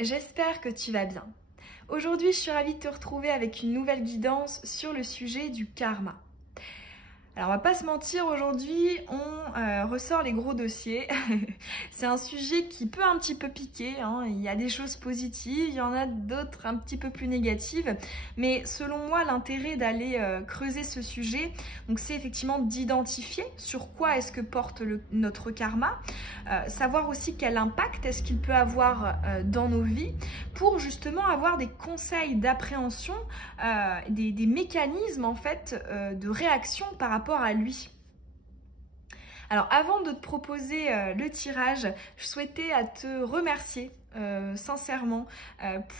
J'espère que tu vas bien. Aujourd'hui, je suis ravie de te retrouver avec une nouvelle guidance sur le sujet du karma. Alors on va pas se mentir, aujourd'hui on ressort les gros dossiers. C'est un sujet qui peut un petit peu piquer, hein. Il y a des choses positives, il y en a d'autres un petit peu plus négatives. Mais selon moi, l'intérêt d'aller creuser ce sujet, donc c'est effectivement d'identifier sur quoi est-ce que porte notre karma, savoir aussi quel impact est-ce qu'il peut avoir dans nos vies, pour justement avoir des conseils d'appréhension, des mécanismes en fait de réaction par rapport à lui. Alors avant de te proposer le tirage, je souhaitais te remercier sincèrement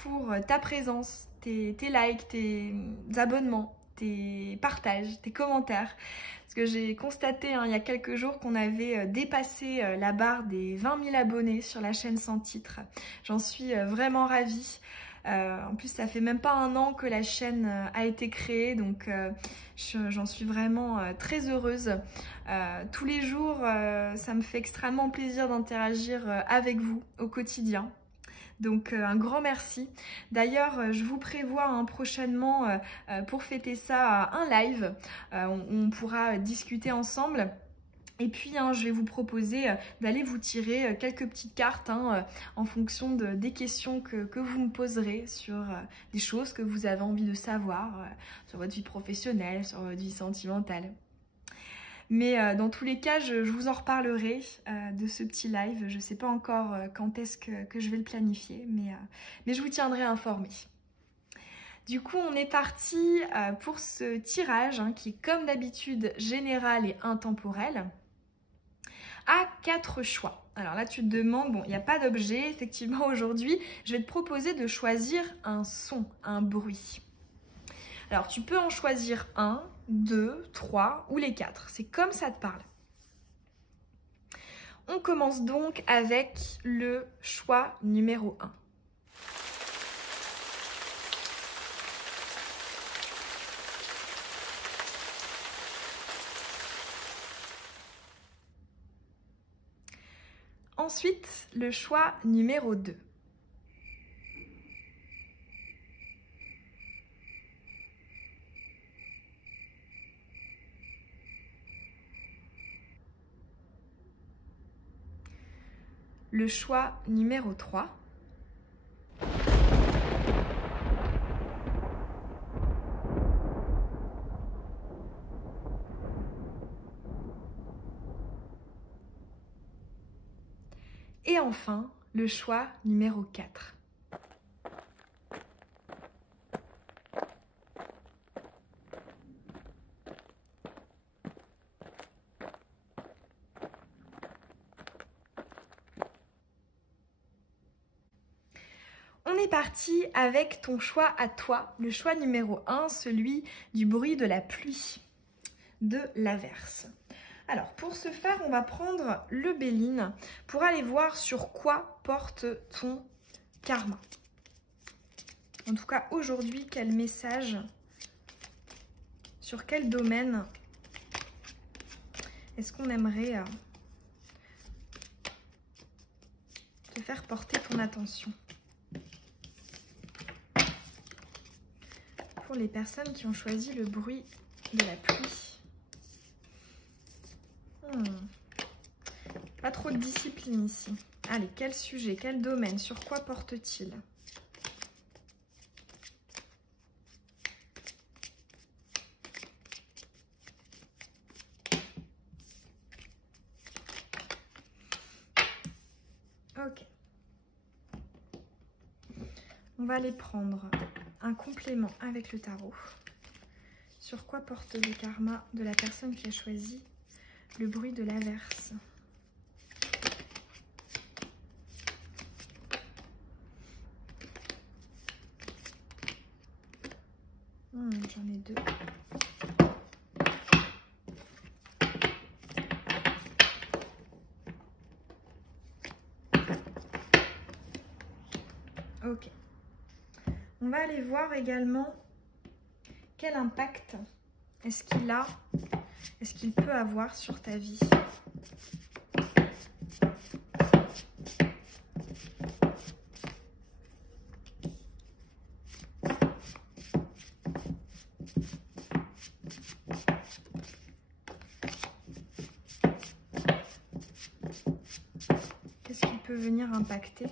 pour ta présence, tes likes, tes abonnements, tes partages, tes commentaires. Parce que j'ai constaté il y a quelques jours qu'on avait dépassé la barre des 20 000 abonnés sur la chaîne Sans Titre. J'en suis vraiment ravie. En plus, ça fait même pas un an que la chaîne a été créée, donc j'en suis vraiment très heureuse. Tous les jours, ça me fait extrêmement plaisir d'interagir avec vous au quotidien. Donc un grand merci. D'ailleurs, je vous prévois prochainement pour fêter ça un live. On pourra discuter ensemble. Et puis, je vais vous proposer d'aller vous tirer quelques petites cartes en fonction des questions que vous me poserez sur des choses que vous avez envie de savoir sur votre vie professionnelle, sur votre vie sentimentale. Mais dans tous les cas, je vous en reparlerai de ce petit live. Je ne sais pas encore quand est-ce que je vais le planifier, mais je vous tiendrai informé. Du coup, on est parti pour ce tirage qui est comme d'habitude général et intemporel. À 4 choix. Alors là, tu te demandes, bon, il n'y a pas d'objet. Effectivement, aujourd'hui, je vais te proposer de choisir un son, un bruit. Alors, tu peux en choisir 1, 2, 3 ou les 4. C'est comme ça te parle. On commence donc avec le choix numéro 1. Ensuite, le choix numéro 2. Le choix numéro 3. Et enfin, le choix numéro 4. On est parti avec ton choix à toi, le choix numéro 1, celui du bruit de la pluie, de l'averse. Alors, pour ce faire, on va prendre le Béline pour aller voir sur quoi porte ton karma. En tout cas, aujourd'hui, quel message, sur quel domaine est-ce qu'on aimerait te faire porter ton attention? Pour les personnes qui ont choisi le bruit de la pluie. Pas trop de discipline ici. Allez, quel sujet, quel domaine, sur quoi porte-t-il? Ok. On va aller prendre un complément avec le tarot. Sur quoi porte le karma de la personne qui a choisi le bruit de l'averse? J'en ai 2. Ok. On va aller voir également quel impact est-ce qu'il peut avoir sur ta vie. peut venir impacter.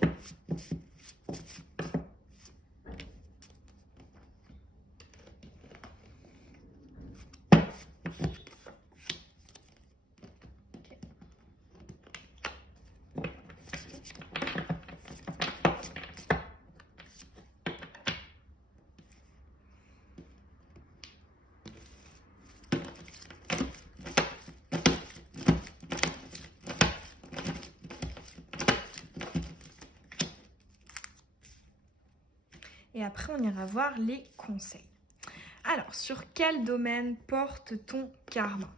Et après, on ira voir les conseils. Alors, sur quel domaine porte ton karma?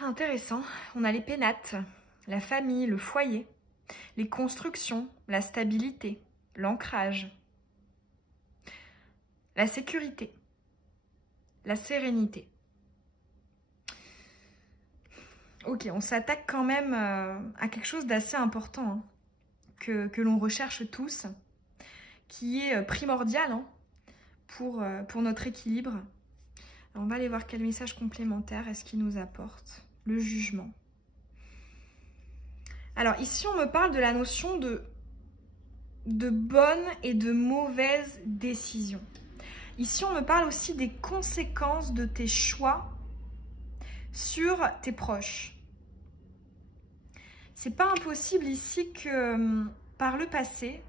Intéressant. On a les pénates, la famille, le foyer, les constructions, la stabilité, l'ancrage, la sécurité, la sérénité. Ok, on s'attaque quand même à quelque chose d'assez important, hein, que l'on recherche tous, qui est primordial, hein, pour notre équilibre. Alors, on va aller voir quel message complémentaire est-ce qu'il nous apporte. Le jugement. Alors ici, on me parle de la notion de bonnes et de mauvaises décisions. Ici, on me parle aussi des conséquences de tes choix sur tes proches. C'est pas impossible ici que par le passé,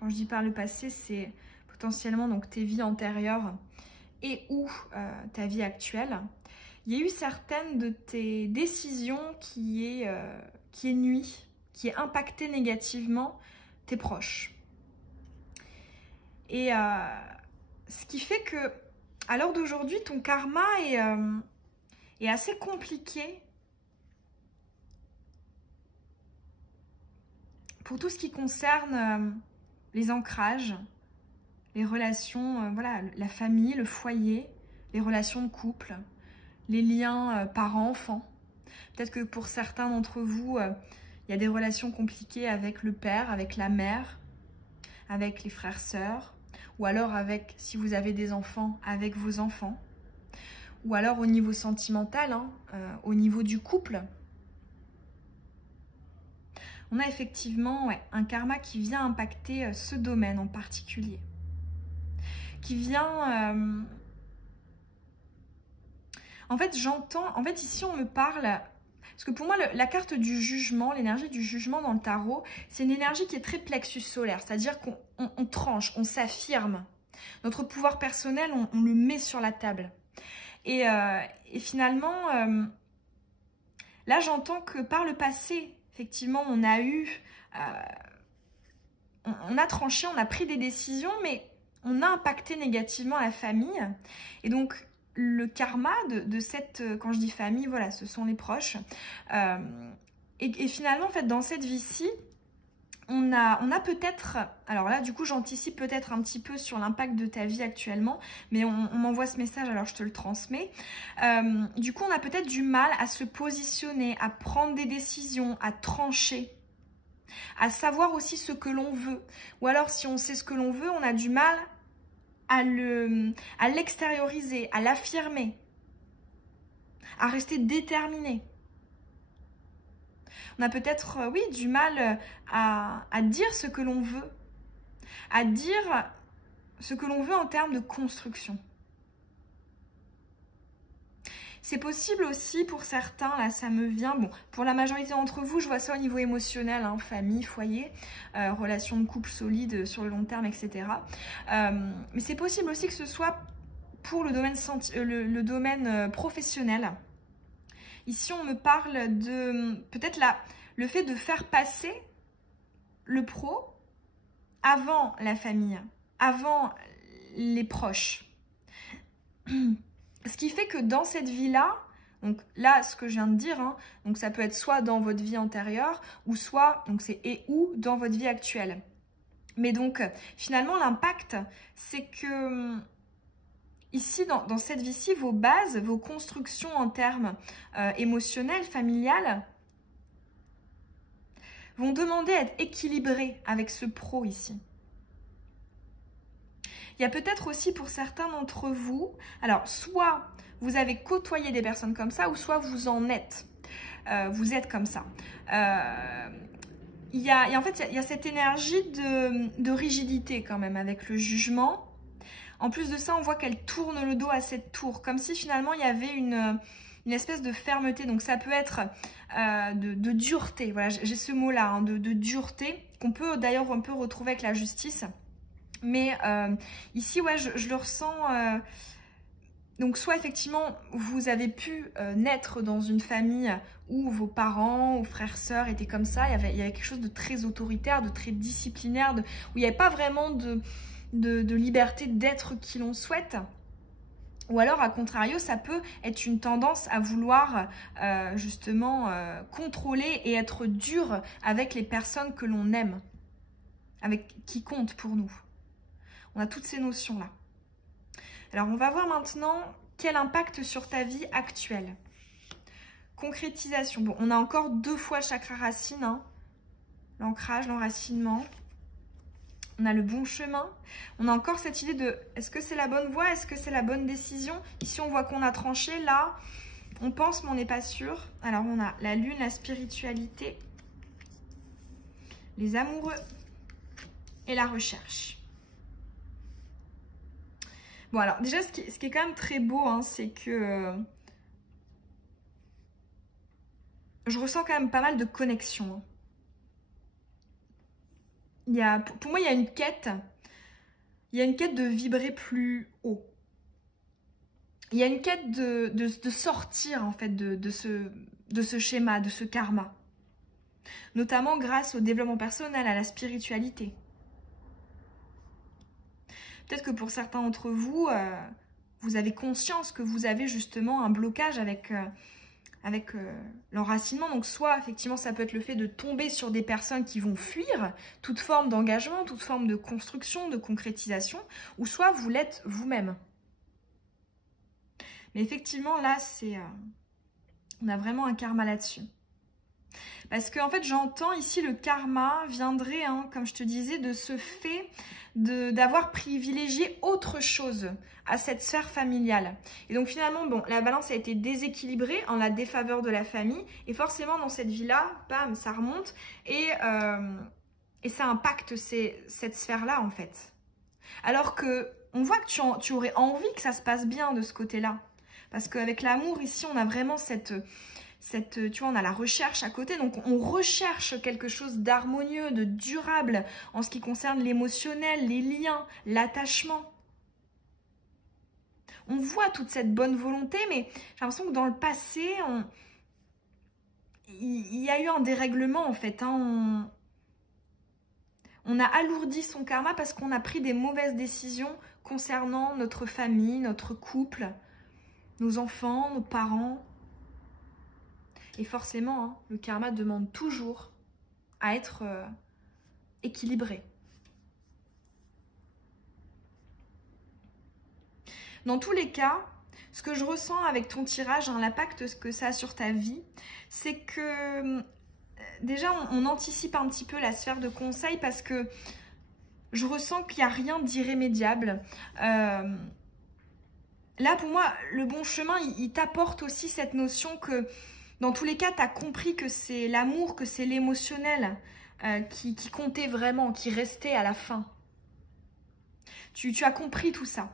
quand je dis par le passé, c'est potentiellement donc tes vies antérieures et ou ta vie actuelle, il y a eu certaines de tes décisions qui est nuit, qui est impacté négativement tes proches. Et ce qui fait que, à l'heure d'aujourd'hui, ton karma est assez compliqué pour tout ce qui concerne les ancrages, les relations, voilà, la famille, le foyer, les relations de couple, les liens parents-enfants. Peut-être que pour certains d'entre vous, il y a des relations compliquées avec le père, avec la mère, avec les frères-sœurs, ou alors avec, si vous avez des enfants, avec vos enfants, ou alors au niveau sentimental, hein, au niveau du couple. On a effectivement un karma qui vient impacter ce domaine en particulier. Qui vient... En fait, ici, on me parle... Parce que pour moi, la carte du jugement, l'énergie du jugement dans le tarot, c'est une énergie qui est très plexus solaire. C'est-à-dire qu'on tranche, on s'affirme. Notre pouvoir personnel, on le met sur la table. Et finalement, là, j'entends que par le passé, effectivement, on a tranché, on a pris des décisions, mais on a impacté négativement la famille. Et donc, le karma de cette, quand je dis famille, voilà, ce sont les proches. Et finalement, en fait, dans cette vie-ci, on a peut-être, alors là, du coup, j'anticipe peut-être un petit peu sur l'impact de ta vie actuellement, mais on m'envoie ce message, alors je te le transmets. Du coup, on a peut-être du mal à se positionner, à prendre des décisions, à trancher, à savoir aussi ce que l'on veut. Ou alors, si on sait ce que l'on veut, on a du mal à l'extérioriser, à l'affirmer, à rester déterminé. On a peut-être, oui, du mal à dire ce que l'on veut, à dire ce que l'on veut en termes de construction. C'est possible aussi pour certains, là ça me vient, bon, pour la majorité d'entre vous, je vois ça au niveau émotionnel, hein, famille, foyer, relations de couple solides sur le long terme, etc. Mais c'est possible aussi que ce soit pour le domaine professionnel. Ici, on me parle de peut-être le fait de faire passer le pro avant la famille, avant les proches. Ce qui fait que dans cette vie-là, donc là, ce que je viens de dire, hein, donc ça peut être soit dans votre vie antérieure, ou soit, donc c'est ou dans votre vie actuelle. Mais donc, finalement, l'impact, c'est que ici, dans cette vie-ci, vos bases, vos constructions en termes émotionnels, familiales, vont demander à être équilibrées avec ce pro ici. Il y a peut-être aussi pour certains d'entre vous, alors soit vous avez côtoyé des personnes comme ça, ou soit vous en êtes. Vous êtes comme ça. en fait, il y a cette énergie de rigidité quand même avec le jugement. En plus de ça, on voit qu'elle tourne le dos à cette tour, comme si finalement il y avait une espèce de fermeté. Donc ça peut être de dureté, voilà, j'ai ce mot-là, hein, de dureté, qu'on peut d'ailleurs un peu retrouver avec la justice. Mais ici, ouais, je le ressens... donc soit effectivement, vous avez pu naître dans une famille où vos parents ou frères, sœurs étaient comme ça, il y avait quelque chose de très autoritaire, de très disciplinaire, où il n'y avait pas vraiment de liberté d'être qui l'on souhaite. Ou alors, à contrario, ça peut être une tendance à vouloir justement contrôler et être dur avec les personnes que l'on aime, avec qui comptent pour nous. On a toutes ces notions-là. Alors, on va voir maintenant quel impact sur ta vie actuelle. Concrétisation. Bon, on a encore 2 fois le chakra racine, hein. L'ancrage, l'enracinement. On a le bon chemin. On a encore cette idée de est-ce que c'est la bonne voie? Est-ce que c'est la bonne décision? Ici, on voit qu'on a tranché. Là, on pense, mais on n'est pas sûr. Alors, on a la lune, la spiritualité, les amoureux et la recherche. Bon, alors, déjà, ce qui est quand même très beau, hein, c'est que je ressens quand même pas mal de connexion, hein. Pour moi, il y a une quête. Il y a une quête de vibrer plus haut. Il y a une quête de sortir, en fait, de ce schéma, de ce karma. Notamment grâce au développement personnel, à la spiritualité. Peut-être que pour certains d'entre vous, vous avez conscience que vous avez justement un blocage avec l'enracinement. Donc soit effectivement ça peut être le fait de tomber sur des personnes qui vont fuir toute forme d'engagement, toute forme de construction, de concrétisation, ou soit vous l'êtes vous-même. Mais effectivement là on a vraiment un karma là-dessus. Parce que en fait j'entends ici le karma viendrait, hein, comme je te disais, de ce fait d'avoir privilégié autre chose à cette sphère familiale. Et donc finalement, bon, la balance a été déséquilibrée en la défaveur de la famille. Et forcément, dans cette vie-là, bam, ça remonte. Et ça impacte cette sphère-là, en fait. Alors que on voit que tu aurais envie que ça se passe bien de ce côté-là. Parce qu'avec l'amour, ici, on a vraiment tu vois, on a la recherche à côté, donc on recherche quelque chose d'harmonieux, de durable en ce qui concerne l'émotionnel, les liens, l'attachement. On voit toute cette bonne volonté, mais j'ai l'impression que dans le passé, il y a eu un dérèglement en fait, hein. On a alourdi son karma parce qu'on a pris des mauvaises décisions concernant notre famille, notre couple, nos enfants, nos parents. Et forcément, hein, le karma demande toujours à être équilibré. Dans tous les cas, ce que je ressens avec ton tirage, hein, l'impact que ça a sur ta vie, c'est que déjà on anticipe un petit peu la sphère de conseil parce que je ressens qu'il n'y a rien d'irrémédiable. Là, pour moi, le bon chemin, il t'apporte aussi cette notion que dans tous les cas, tu as compris que c'est l'amour, que c'est l'émotionnel qui comptait vraiment, qui restait à la fin. Tu as compris tout ça.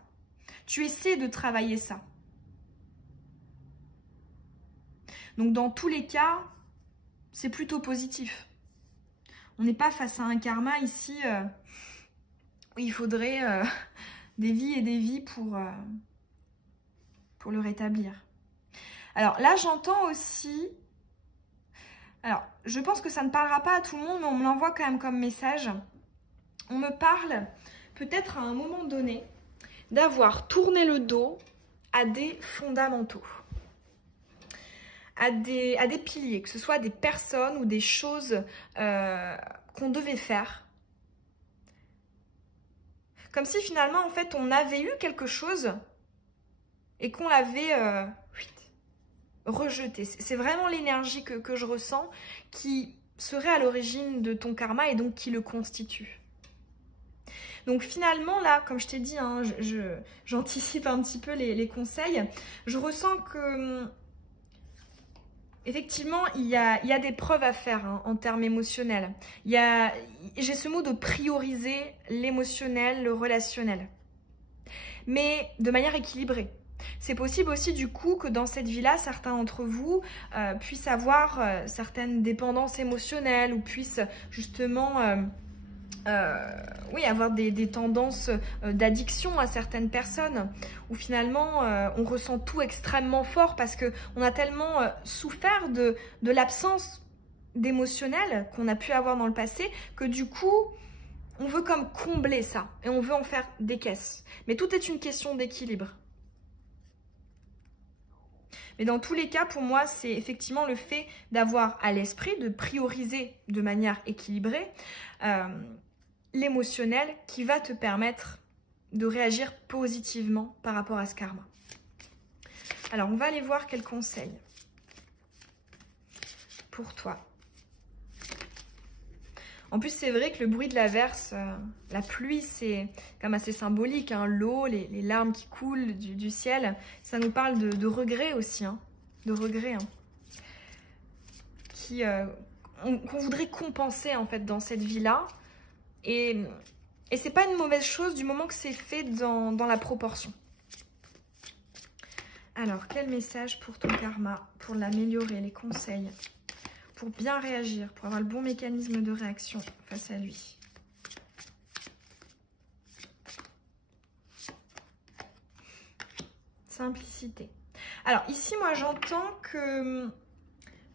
Tu essaies de travailler ça. Donc dans tous les cas, c'est plutôt positif. On n'est pas face à un karma ici où il faudrait des vies et des vies pour le rétablir. Alors là, j'entends aussi... Alors, je pense que ça ne parlera pas à tout le monde, mais on me l'envoie quand même comme message. On me parle, peut-être à un moment donné, d'avoir tourné le dos à des fondamentaux, à des piliers, que ce soit des personnes ou des choses qu'on devait faire. Comme si finalement, en fait, on avait eu quelque chose et qu'on l'avait rejeté. C'est vraiment l'énergie que je ressens qui serait à l'origine de ton karma et donc qui le constitue. Donc finalement, là, comme je t'ai dit, hein, j'anticipe un petit peu les conseils. Je ressens que effectivement, il y a des preuves à faire hein, en termes émotionnels. J'ai ce mot de prioriser l'émotionnel, le relationnel, mais de manière équilibrée. C'est possible aussi du coup que dans cette vie-là, certains d'entre vous puissent avoir certaines dépendances émotionnelles ou puissent justement oui, avoir des tendances d'addiction à certaines personnes où finalement on ressent tout extrêmement fort parce qu'on a tellement souffert de l'absence d'émotionnel qu'on a pu avoir dans le passé que du coup on veut comme combler ça et on veut en faire des caisses. Mais tout est une question d'équilibre. Mais dans tous les cas, pour moi, c'est effectivement le fait d'avoir à l'esprit, de prioriser de manière équilibrée l'émotionnel qui va te permettre de réagir positivement par rapport à ce karma. Alors, on va aller voir quels conseils pour toi. En plus, c'est vrai que le bruit de l'averse, la pluie, c'est quand même assez symbolique. Hein. L'eau, les larmes qui coulent du ciel, ça nous parle de regret aussi. Hein. De regret. Hein. Qu'on voudrait compenser en fait dans cette vie-là. Et c'est pas une mauvaise chose du moment que c'est fait dans la proportion. Alors, quel message pour ton karma, pour l'améliorer, les conseils, pour bien réagir, pour avoir le bon mécanisme de réaction face à lui. Simplicité. Alors ici, moi j'entends que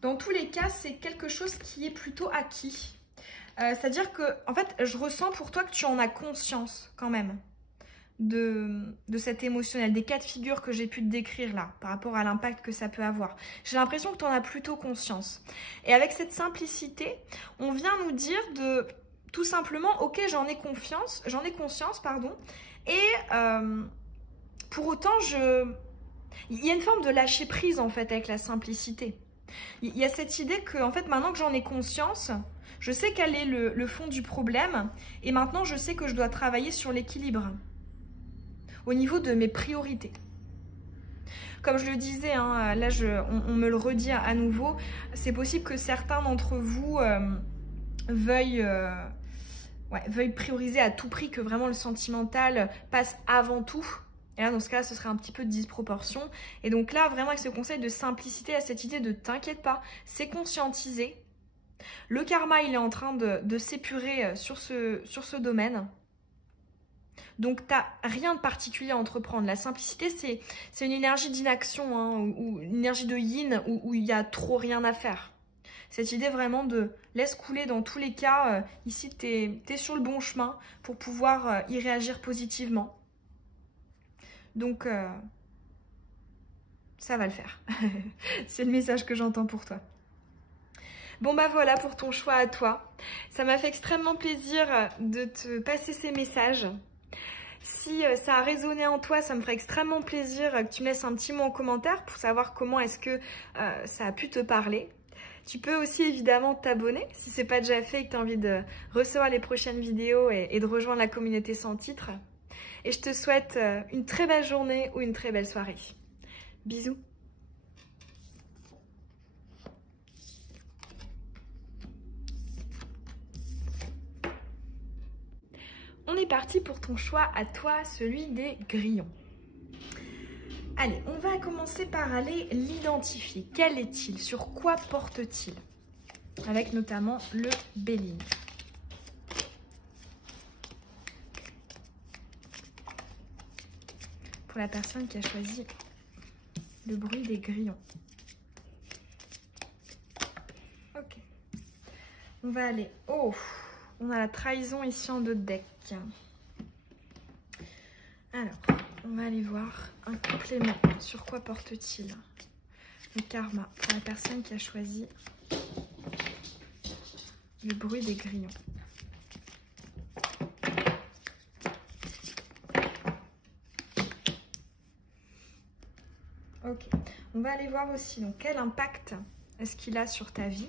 dans tous les cas, c'est quelque chose qui est plutôt acquis. C'est-à-dire que, en fait, je ressens pour toi que tu en as conscience quand même de cet émotionnel, des cas de figure que j'ai pu te décrire là, par rapport à l'impact que ça peut avoir. J'ai l'impression que tu en as plutôt conscience. Et avec cette simplicité, on vient nous dire de tout simplement, ok, j'en ai conscience, pardon, et pour autant, il y a une forme de lâcher prise en fait avec la simplicité. Il y a cette idée que, en fait, maintenant que j'en ai conscience, je sais quel est le fond du problème, et maintenant je sais que je dois travailler sur l'équilibre au niveau de mes priorités. Comme je le disais, hein, là on me le redit à nouveau, c'est possible que certains d'entre vous veuillent prioriser à tout prix, que vraiment le sentimental passe avant tout. Et là, dans ce cas-là, ce serait un petit peu de disproportion. Et donc là, vraiment avec ce conseil de simplicité, à cette idée de t'inquiète pas, c'est conscientisé. Le karma, il est en train de s'épurer sur ce domaine. Donc, tu n'as rien de particulier à entreprendre. La simplicité, c'est une énergie d'inaction, hein, ou une énergie de yin, où il n'y a trop rien à faire. Cette idée vraiment de laisse couler dans tous les cas. Ici, tu es sur le bon chemin pour pouvoir y réagir positivement. Donc, ça va le faire. C'est le message que j'entends pour toi. Bon bah voilà pour ton choix à toi. Ça m'a fait extrêmement plaisir de te passer ces messages. Si ça a résonné en toi, ça me ferait extrêmement plaisir que tu me laisses un petit mot en commentaire pour savoir comment est-ce que ça a pu te parler. Tu peux aussi évidemment t'abonner si ce n'est pas déjà fait et que tu as envie de recevoir les prochaines vidéos et de rejoindre la communauté sans titre. Et je te souhaite une très belle journée ou une très belle soirée. Bisous. On est parti pour ton choix à toi, celui des grillons. Allez, on va commencer par aller l'identifier. Quel est-il? Sur quoi porte-t-il? Avec notamment le bélier. Pour la personne qui a choisi le bruit des grillons. Ok. On va aller... Oh, on a la trahison ici en dos de deck. Alors, on va aller voir un complément. Sur quoi porte-t-il le karma pour la personne qui a choisi le bruit des grillons? Ok, on va aller voir aussi donc quel impact est-ce qu'il a sur ta vie.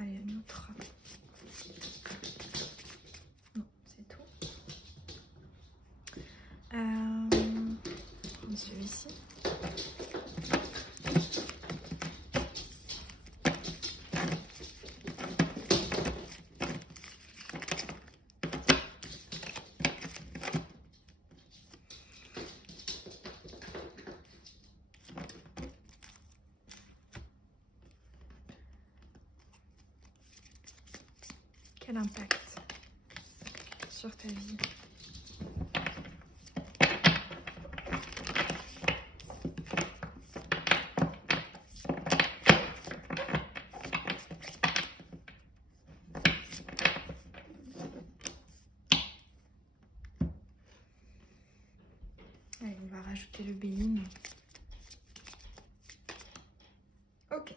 Allez, un autre. Non, c'est tout. celui-ci. Quel impact sur ta vie? Allez, on va rajouter le Béline. Ok.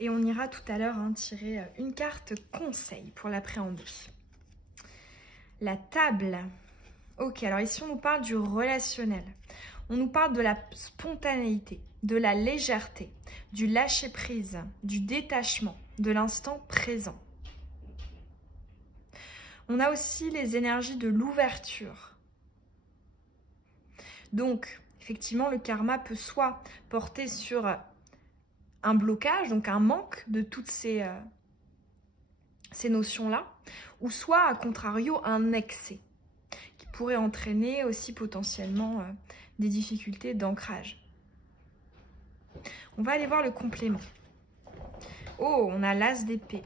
Et on ira tout à l'heure tirer une carte conseil pour l'appréhender. La table. Ok, alors ici on nous parle du relationnel. On nous parle de la spontanéité, de la légèreté, du lâcher-prise, du détachement, de l'instant présent. On a aussi les énergies de l'ouverture. Donc, effectivement, le karma peut soit porter sur un blocage, donc un manque de toutes ces notions-là, ou soit, à contrario, un excès, qui pourrait entraîner aussi potentiellement des difficultés d'ancrage. On va aller voir le complément. Oh, on a l'as d'épée.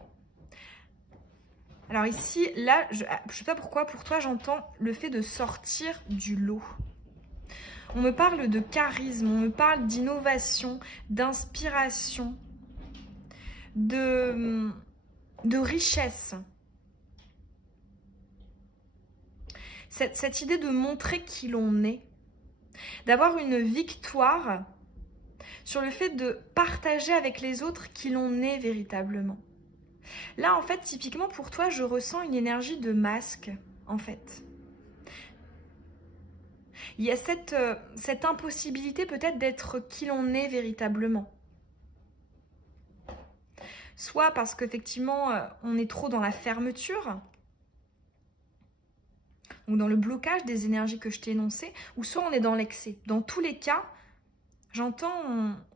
Alors ici, là, je ne sais pas pourquoi, pour toi, j'entends le fait de sortir du lot. On me parle de charisme, on me parle d'innovation, d'inspiration, de richesse. Cette idée de montrer qui l'on est, d'avoir une victoire sur le fait de partager avec les autres qui l'on est véritablement. Là, en fait, typiquement pour toi, je ressens une énergie de masque, en fait. Il y a cette impossibilité peut-être d'être qui l'on est véritablement. Soit parce qu'effectivement, on est trop dans la fermeture, ou dans le blocage des énergies que je t'ai énoncées, ou soit on est dans l'excès. Dans tous les cas, j'entends,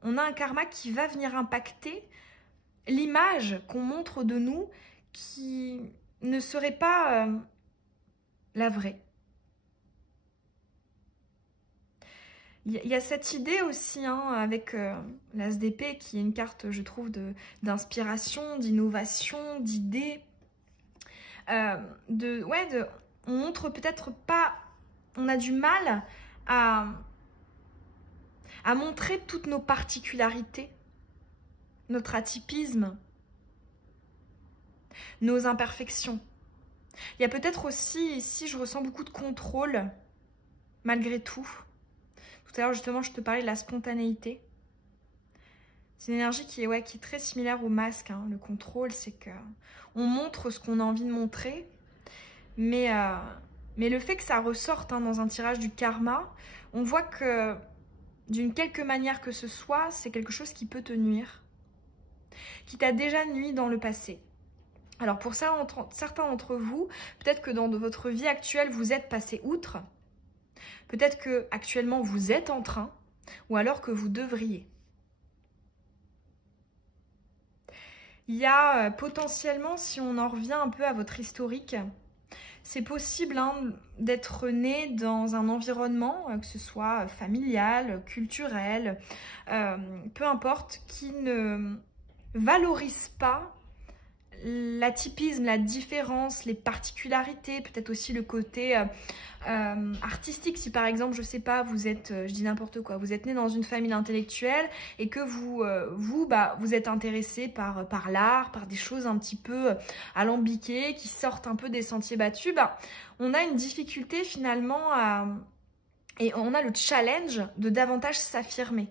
on a un karma qui va venir impacter l'image qu'on montre de nous qui ne serait pas la vraie. Il y a cette idée aussi avec l'as d'épée qui est une carte, je trouve, d'inspiration, d'innovation, d'idées. On montre peut-être pas... On a du mal à montrer toutes nos particularités, notre atypisme, nos imperfections. Il y a peut-être aussi, ici, je ressens beaucoup de contrôle, malgré tout. Tout à l'heure, justement, je te parlais de la spontanéité. C'est une énergie qui est très similaire au masque. Le contrôle, c'est qu'on montre ce qu'on a envie de montrer. Mais le fait que ça ressorte dans un tirage du karma, on voit que d'une quelque manière que ce soit, c'est quelque chose qui peut te nuire. Qui t'a déjà nui dans le passé. Alors pour ça, certains d'entre vous, peut-être que dans votre vie actuelle, vous êtes passé outre. Peut-être que actuellement vous êtes en train, ou alors que vous devriez. Il y a potentiellement, si on en revient un peu à votre historique, c'est possible d'être né dans un environnement, que ce soit familial, culturel, peu importe, qui ne valorise pas l'atypisme, la différence, les particularités, peut-être aussi le côté artistique. Si par exemple, je sais pas, vous êtes, je dis n'importe quoi, vous êtes né dans une famille intellectuelle et que vous êtes intéressé par l'art, par des choses un petit peu alambiquées, qui sortent un peu des sentiers battus, on a une difficulté finalement et on a le challenge de davantage s'affirmer.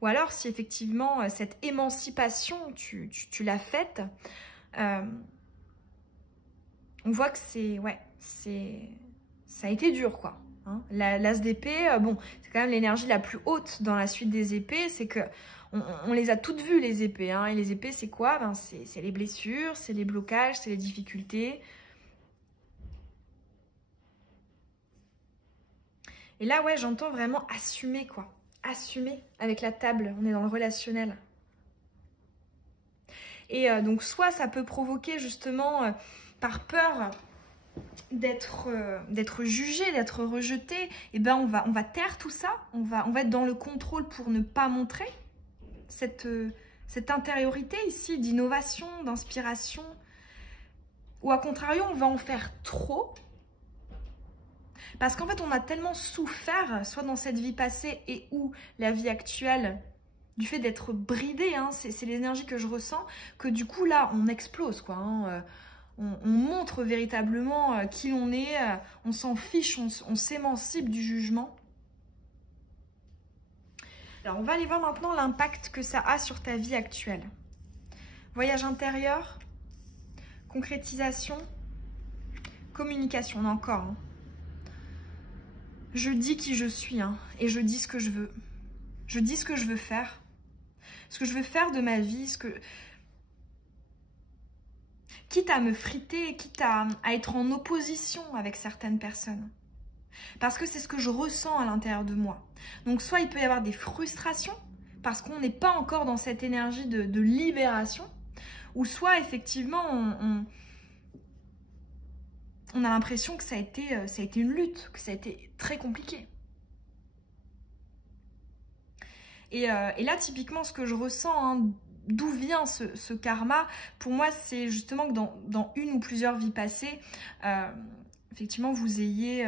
Ou alors, si effectivement, cette émancipation, tu l'as faite, on voit que ça a été dur, quoi. L'as d'épée, bon, c'est quand même l'énergie la plus haute dans la suite des épées, c'est que on les a toutes vues, les épées. Hein. Et les épées, c'est quoi? Ben, c'est les blessures, c'est les blocages, c'est les difficultés. Et là, ouais, j'entends vraiment assumer, quoi. Assumer avec la table. On est dans le relationnel. Et donc, soit ça peut provoquer justement, par peur d'être jugé, d'être rejeté, et ben on va taire tout ça, on va être dans le contrôle pour ne pas montrer cette intériorité ici d'innovation, d'inspiration, ou à contrario on va en faire trop, parce qu'en fait on a tellement souffert, soit dans cette vie passée et ou la vie actuelle, du fait d'être bridé, hein, c'est l'énergie que je ressens, que du coup là on explose quoi, hein, on montre véritablement qui l'on est, on s'en fiche, on s'émancipe du jugement. Alors on va aller voir maintenant l'impact que ça a sur ta vie actuelle. Voyage intérieur, concrétisation, communication, on a encore. Hein. Je dis qui je suis, hein, et je dis ce que je veux. Je dis ce que je veux faire. Ce que je veux faire de ma vie, quitte à me friter, quitte à être en opposition avec certaines personnes. Parce que c'est ce que je ressens à l'intérieur de moi. Donc soit il peut y avoir des frustrations, parce qu'on n'est pas encore dans cette énergie de libération, ou soit effectivement on a l'impression que ça a été une lutte, que ça a été très compliqué. Et là typiquement ce que je ressens, hein, d'où vient ce karma, pour moi c'est justement que dans une ou plusieurs vies passées, effectivement vous ayez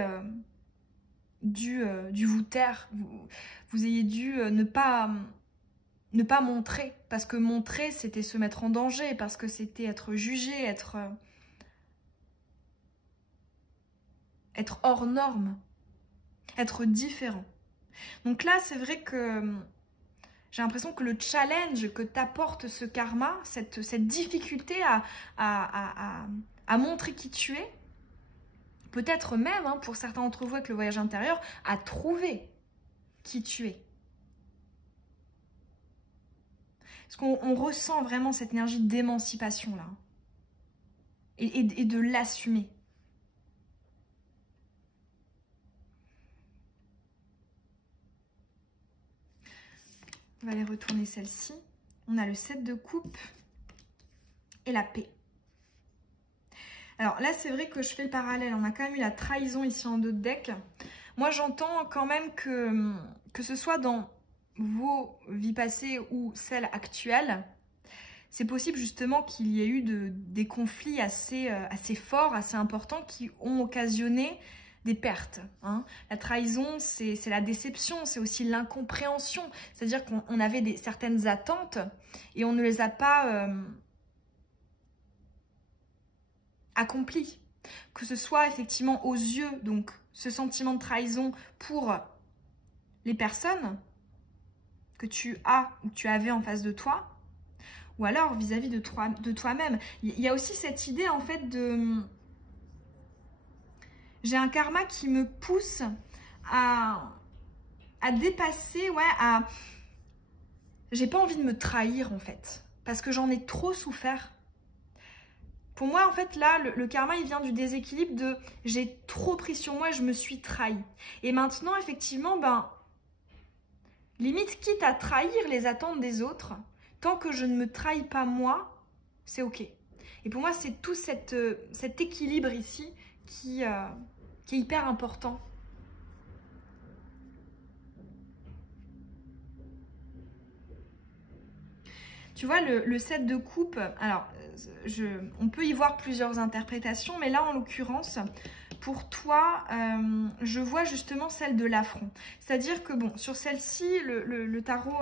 dû vous taire, vous ayez dû ne pas montrer, parce que montrer c'était se mettre en danger, parce que c'était être jugé, être hors norme, être différent. Donc là c'est vrai que j'ai l'impression que le challenge que t'apporte ce karma, cette difficulté à montrer qui tu es, peut-être même, hein, pour certains d'entre vous avec le voyage intérieur, à trouver qui tu es. Parce qu'on ressent vraiment cette énergie d'émancipation là. Et de l'assumer. On va aller retourner celle-ci. On a le 7 de coupe et la paix. Alors là, c'est vrai que je fais le parallèle. On a quand même eu la trahison ici en dos de deck. Moi, j'entends quand même que ce soit dans vos vies passées ou celles actuelles, c'est possible justement qu'il y ait eu des conflits assez forts, assez importants qui ont occasionné des pertes. Hein. La trahison, c'est la déception, c'est aussi l'incompréhension. C'est-à-dire qu'on avait certaines attentes et on ne les a pas accomplies. Que ce soit effectivement aux yeux, donc ce sentiment de trahison pour les personnes que tu as ou que tu avais en face de toi, ou alors vis-à-vis de toi-même. Il y a aussi cette idée en fait de... J'ai un karma qui me pousse à dépasser, ouais, j'ai pas envie de me trahir en fait, parce que j'en ai trop souffert. Pour moi, en fait, là, le karma, il vient du déséquilibre de j'ai trop pris sur moi et je me suis trahi. Et maintenant, effectivement, limite, quitte à trahir les attentes des autres, tant que je ne me trahis pas moi, c'est ok. Et pour moi, c'est tout cet équilibre ici qui est hyper important. Tu vois, le 7 de coupe, alors, on peut y voir plusieurs interprétations, mais là, en l'occurrence, pour toi, je vois justement celle de l'affront. C'est-à-dire que, bon, sur celle-ci, le tarot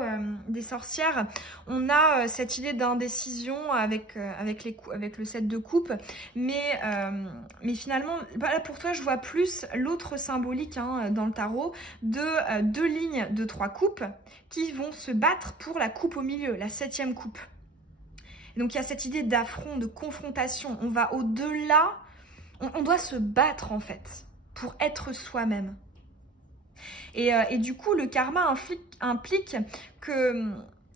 des sorcières, on a cette idée d'indécision avec le 7 de coupe, mais finalement, là, pour toi, je vois plus l'autre symbolique hein, dans le tarot de 2 lignes de 3 coupes qui vont se battre pour la coupe au milieu, la 7e coupe. Et donc, il y a cette idée d'affront, de confrontation. On va au-delà... On doit se battre en fait pour être soi-même. Et du coup, le karma implique que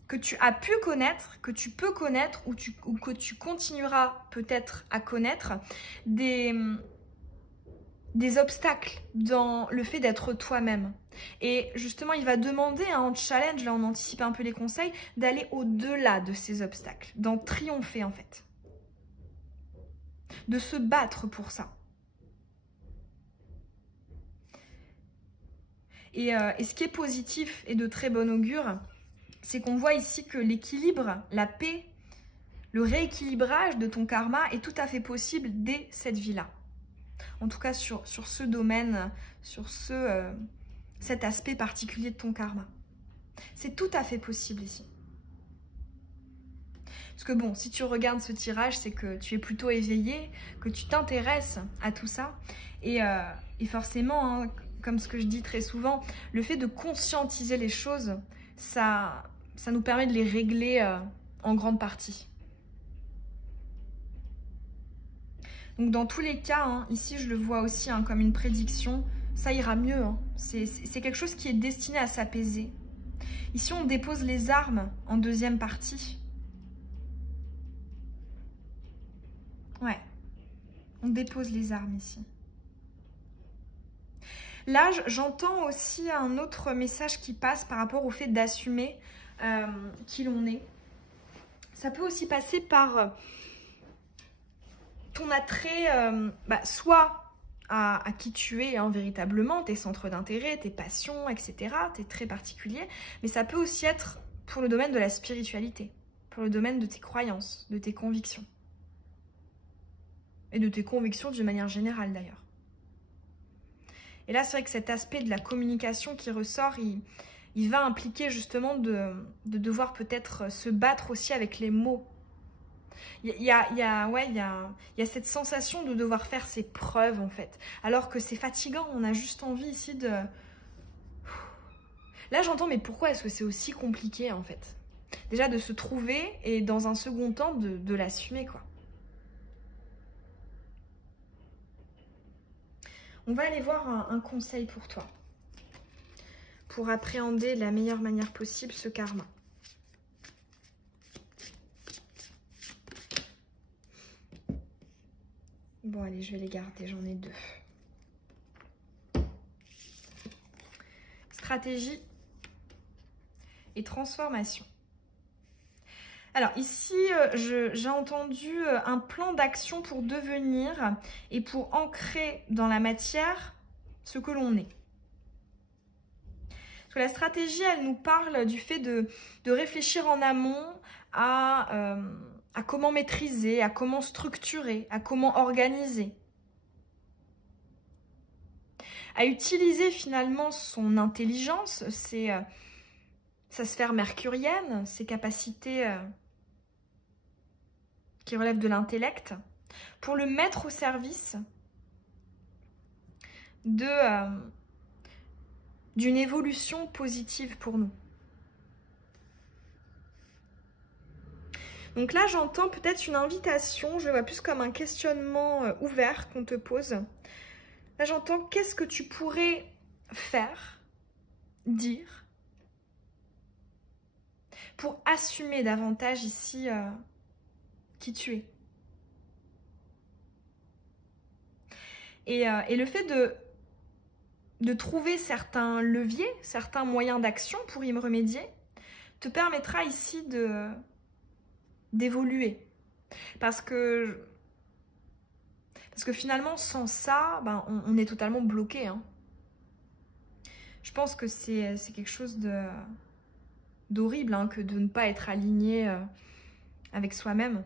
que tu as pu connaître, que tu peux connaître ou que tu continueras peut-être à connaître des obstacles dans le fait d'être toi-même. Et justement, il va demander en challenge, là on anticipe un peu les conseils, d'aller au-delà de ces obstacles, d'en triompher en fait. De se battre pour ça. Et ce qui est positif et de très bon augure, c'est qu'on voit ici que l'équilibre, la paix, le rééquilibrage de ton karma est tout à fait possible dès cette vie-là. En tout cas sur ce domaine, sur cet aspect particulier de ton karma. C'est tout à fait possible ici. Parce que bon, si tu regardes ce tirage, c'est que tu es plutôt éveillé, que tu t'intéresses à tout ça. Et forcément, hein, comme ce que je dis très souvent, le fait de conscientiser les choses, ça nous permet de les régler en grande partie. Donc dans tous les cas, hein, ici je le vois aussi hein, comme une prédiction, ça ira mieux. Hein. C'est quelque chose qui est destiné à s'apaiser. Ici on dépose les armes en deuxième partie. Ouais, on dépose les armes ici. Là, j'entends aussi un autre message qui passe par rapport au fait d'assumer qui l'on est. Ça peut aussi passer par ton attrait, soit à qui tu es hein, véritablement, tes centres d'intérêt, tes passions, etc., tes traits particuliers, mais ça peut aussi être pour le domaine de la spiritualité, pour le domaine de tes croyances, de tes convictions. Et de tes convictions d'une manière générale d'ailleurs. Et là, c'est vrai que cet aspect de la communication qui ressort, il va impliquer justement de devoir peut-être se battre aussi avec les mots. Il y a cette sensation de devoir faire ses preuves en fait. Alors que c'est fatigant, on a juste envie ici de... Là, j'entends, mais pourquoi est-ce que c'est aussi compliqué en fait? Déjà de se trouver et dans un second temps de l'assumer quoi. On va aller voir un conseil pour toi, pour appréhender de la meilleure manière possible ce karma. Bon, allez, je vais les garder, j'en ai deux. Stratégie et transformation. Alors ici, j'ai entendu un plan d'action pour devenir et pour ancrer dans la matière ce que l'on est. Parce que la stratégie, elle nous parle du fait de réfléchir en amont à comment maîtriser, à comment structurer, à comment organiser. À utiliser finalement son intelligence, sa sphère mercurienne, ses capacités qui relèvent de l'intellect, pour le mettre au service d'une évolution positive pour nous. Donc là, j'entends peut-être une invitation, je le vois plus comme un questionnement ouvert qu'on te pose. Là, j'entends qu'est-ce que tu pourrais faire, dire, pour assumer davantage ici qui tu es. Et le fait de trouver certains leviers, certains moyens d'action pour y remédier, te permettra ici d'évoluer. Parce que finalement, sans ça, on est totalement bloqué. Hein. Je pense que c'est quelque chose d'horrible hein, que de ne pas être aligné avec soi-même.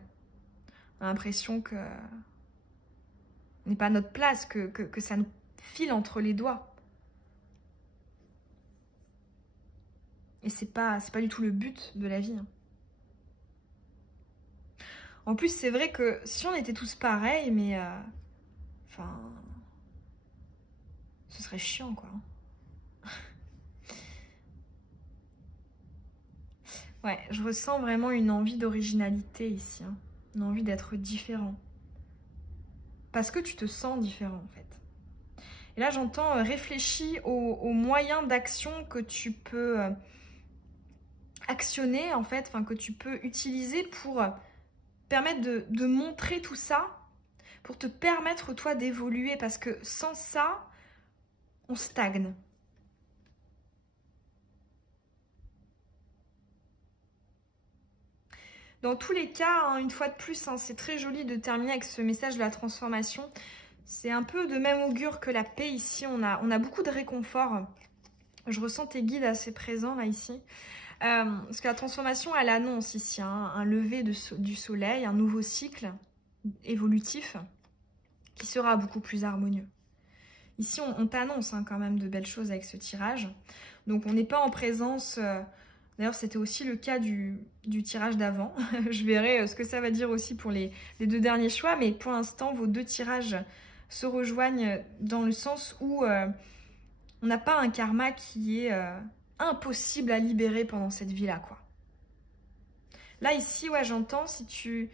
On a l'impression que on n'est pas à notre place, que ça nous file entre les doigts. Et c'est pas du tout le but de la vie. Hein. En plus, c'est vrai que si on était tous pareils, mais... ce serait chiant, quoi. Ouais, je ressens vraiment une envie d'originalité ici. Hein. Une envie d'être différent. Parce que tu te sens différent, en fait. Et là, j'entends réfléchir aux moyens d'action que tu peux actionner en fait, enfin que tu peux utiliser pour permettre de montrer tout ça, pour te permettre toi d'évoluer, parce que sans ça, on stagne. Dans tous les cas, hein, une fois de plus, hein, c'est très joli de terminer avec ce message de la transformation. C'est un peu de même augure que la paix ici. On a beaucoup de réconfort. Je ressens tes guides assez présents là ici. Parce que la transformation, elle annonce ici hein, un lever du soleil, un nouveau cycle évolutif qui sera beaucoup plus harmonieux. Ici, on t'annonce hein, quand même de belles choses avec ce tirage. Donc, on n'est pas en présence... D'ailleurs, c'était aussi le cas du tirage d'avant. Je verrai ce que ça va dire aussi pour les 2 derniers choix. Mais pour l'instant, vos 2 tirages se rejoignent dans le sens où on n'a pas un karma qui est impossible à libérer pendant cette vie-là, quoi. Là, ici, ouais, j'entends, si tu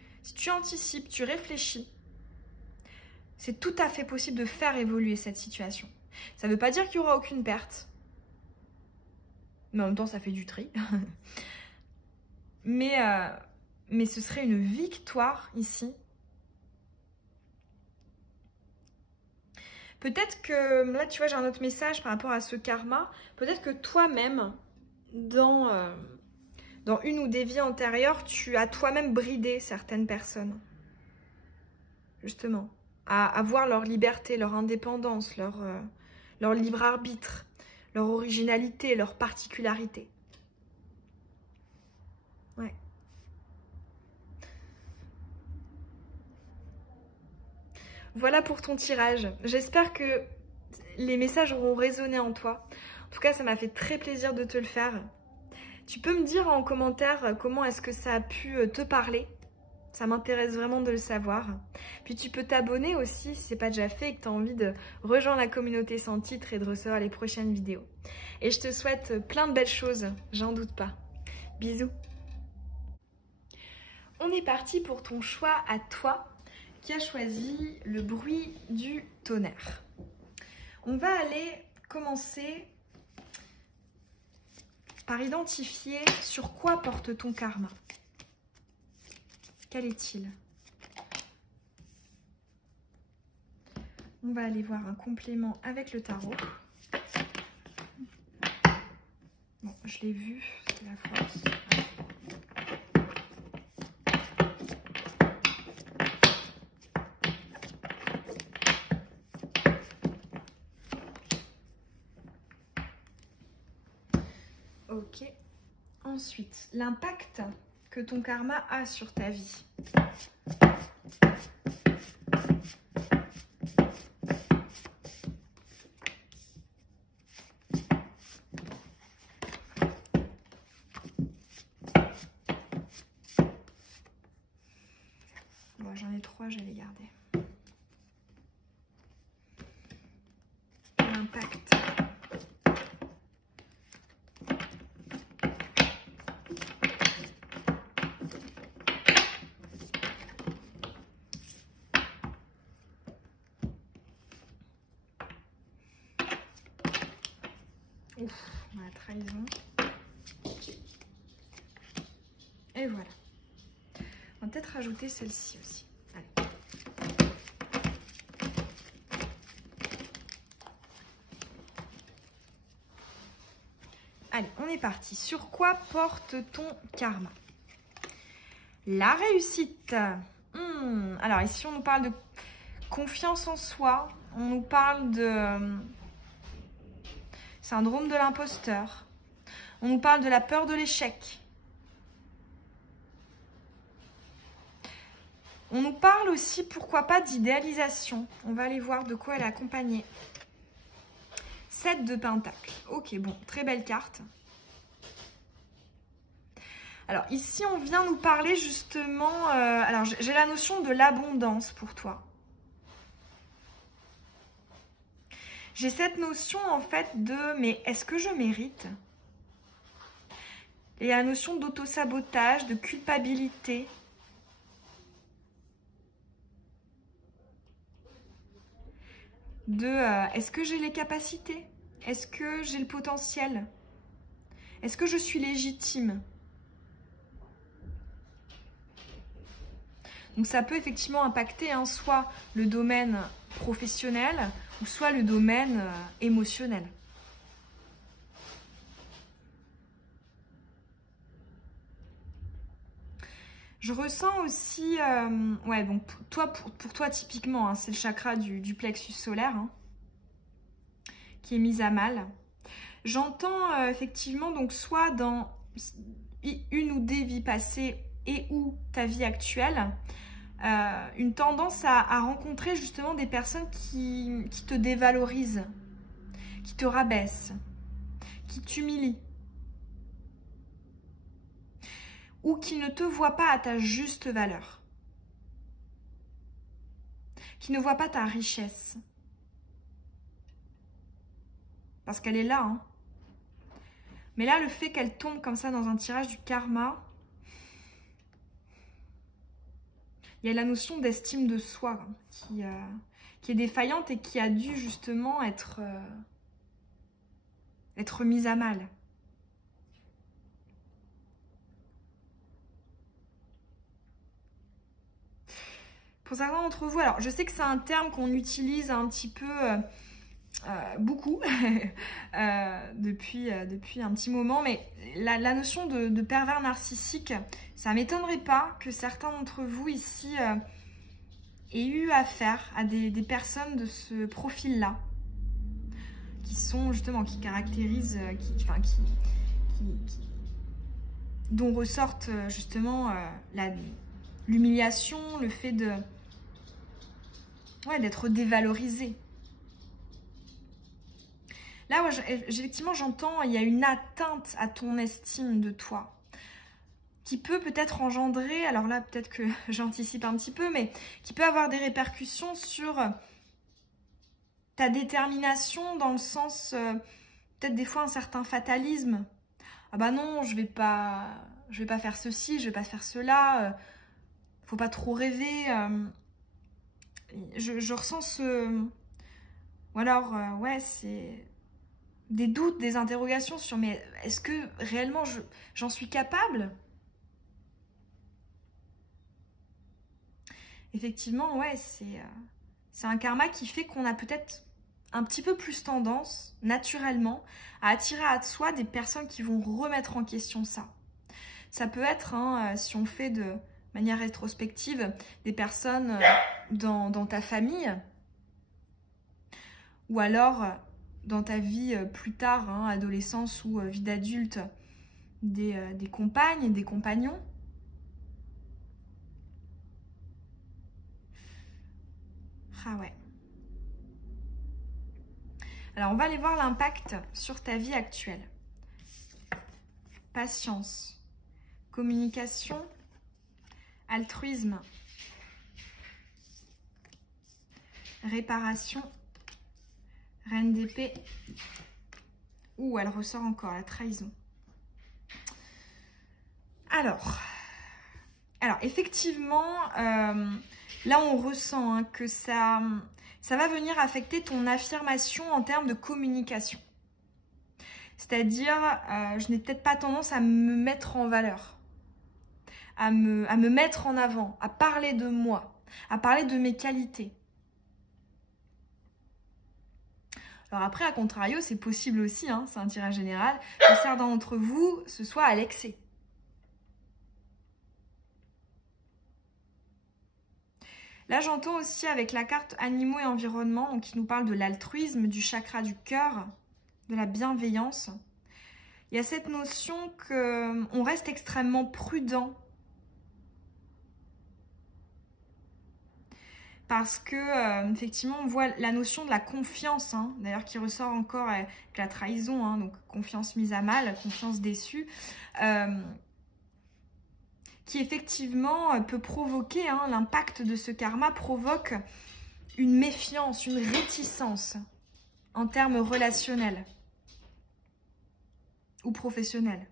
anticipes, tu réfléchis, c'est tout à fait possible de faire évoluer cette situation. Ça ne veut pas dire qu'il n'y aura aucune perte. Mais en même temps, ça fait du tri. mais ce serait une victoire ici. Peut-être que, là, tu vois, j'ai un autre message par rapport à ce karma. Peut-être que toi-même, dans une ou des vies antérieures, tu as toi-même bridé certaines personnes. Justement. À avoir leur liberté, leur indépendance, leur libre arbitre, leur originalité, leur particularité. Ouais. Voilà pour ton tirage. J'espère que les messages auront résonné en toi. En tout cas, ça m'a fait très plaisir de te le faire. Tu peux me dire en commentaire comment est-ce que ça a pu te parler. Ça m'intéresse vraiment de le savoir. Puis tu peux t'abonner aussi si ce n'est pas déjà fait et que tu as envie de rejoindre la communauté sans titre et de recevoir les prochaines vidéos. Et je te souhaite plein de belles choses, j'en doute pas. Bisous. On est parti pour ton choix à toi qui a choisi le bruit du tonnerre. On va aller commencer par identifier sur quoi porte ton karma. Quel est-il? On va aller voir un complément avec le tarot. Bon, je l'ai vu, c'est la force. Ok. Ensuite, l'impact que ton karma a sur ta vie. Bon, j'en ai 3, je vais les garder. L'impact. Ouf, la trahison. Et voilà. On va peut-être rajouter celle-ci aussi. Allez. Allez, on est parti. Sur quoi porte ton karma? La réussite. Alors ici, on nous parle de confiance en soi. On nous parle de syndrome de l'imposteur. On nous parle de la peur de l'échec. On nous parle aussi, pourquoi pas, d'idéalisation. On va aller voir de quoi elle est accompagnée. 7 de Pentacle. Ok, bon, très belle carte. Alors ici, on vient nous parler justement... alors, j'ai la notion de l'abondance pour toi. J'ai cette notion en fait de, mais est-ce que je mérite? Et la notion d'auto-sabotage, de culpabilité. De, est-ce que j'ai les capacités? Est-ce que j'ai le potentiel? Est-ce que je suis légitime? Donc ça peut effectivement impacter soit le domaine professionnel ou soit le domaine émotionnel. Je ressens aussi, ouais, donc pour toi typiquement, c'est le chakra du plexus solaire qui est mis à mal. J'entends effectivement donc soit dans une ou des vies passées et ou ta vie actuelle, une tendance à rencontrer justement des personnes qui te dévalorisent, qui te rabaissent, qui t'humilient, ou qui ne te voient pas à ta juste valeur, qui ne voient pas ta richesse. Parce qu'elle est là. Mais là, le fait qu'elle tombe comme ça dans un tirage du karma, il y a la notion d'estime de soi qui est défaillante et qui a dû justement être mise à mal. Pour certains d'entre vous, alors je sais que c'est un terme qu'on utilise un petit peu beaucoup depuis un petit moment, mais la notion de pervers narcissique, ça ne m'étonnerait pas que certains d'entre vous ici aient eu affaire à des personnes de ce profil-là, qui sont justement, qui caractérisent, dont ressortent justement l'humiliation, le fait d'être dévalorisé. Là, effectivement, j'entends, il y a une atteinte à ton estime de toi qui peut peut-être engendrer, alors là, peut-être que j'anticipe un petit peu, mais qui peut avoir des répercussions sur ta détermination dans le sens, peut-être des fois un certain fatalisme. Ah bah non, je vais pas faire ceci, je vais pas faire cela, faut pas trop rêver. Je ressens ce... Ou alors, ouais, c'est... des doutes, des interrogations sur mais est-ce que réellement j'en suis capable? Effectivement, ouais, c'est un karma qui fait qu'on a peut-être un petit peu plus tendance, naturellement, à attirer à soi des personnes qui vont remettre en question ça. Ça peut être, si on fait de manière rétrospective, des personnes dans ta famille, ou alors dans ta vie plus tard, adolescence ou vie d'adulte, des compagnes, des compagnons. Ah ouais. Alors on va aller voir l'impact sur ta vie actuelle. Patience, communication, altruisme, réparation, reine d'épée. Ouh, elle ressort encore, la trahison. Alors effectivement, là on ressent que ça va venir affecter ton affirmation en termes de communication. C'est-à-dire, je n'ai peut-être pas tendance à me mettre en valeur, à me mettre en avant, à parler de moi, à parler de mes qualités. Alors après, à contrario, c'est possible aussi, c'est un tirage général, que certains d'entre vous, ce soit à l'excès. Là, j'entends aussi avec la carte animaux et environnement, donc qui nous parle de l'altruisme, du chakra du cœur, de la bienveillance. Il y a cette notion qu'on reste extrêmement prudent. Parce que, effectivement, on voit la notion de la confiance, d'ailleurs, qui ressort encore avec la trahison, donc confiance mise à mal, confiance déçue, qui effectivement peut provoquer, l'impact de ce karma provoque une méfiance, une réticence en termes relationnels ou professionnels.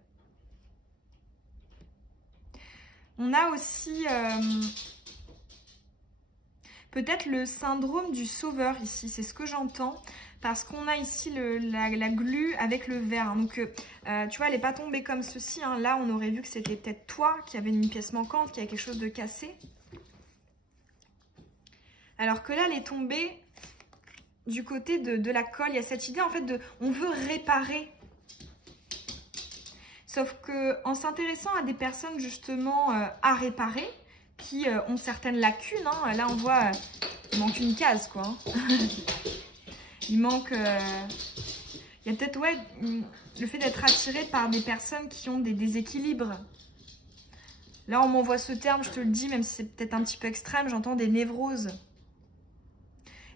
On a aussi peut-être le syndrome du sauveur ici, c'est ce que j'entends, parce qu'on a ici la glu avec le verre. Donc, tu vois, elle n'est pas tombée comme ceci. Là, on aurait vu que c'était peut-être toi qui avait une pièce manquante, qui avait quelque chose de cassé. Alors que là, elle est tombée du côté de la colle. Il y a cette idée en fait de on veut réparer. Sauf que en s'intéressant à des personnes justement à réparer, qui ont certaines lacunes, hein, là on voit, il manque une case quoi. Hein. Il manque... il y a peut-être ouais, le fait d'être attiré par des personnes qui ont des déséquilibres. Là on m'envoie ce terme, je te le dis, même si c'est peut-être un petit peu extrême, j'entends des névroses.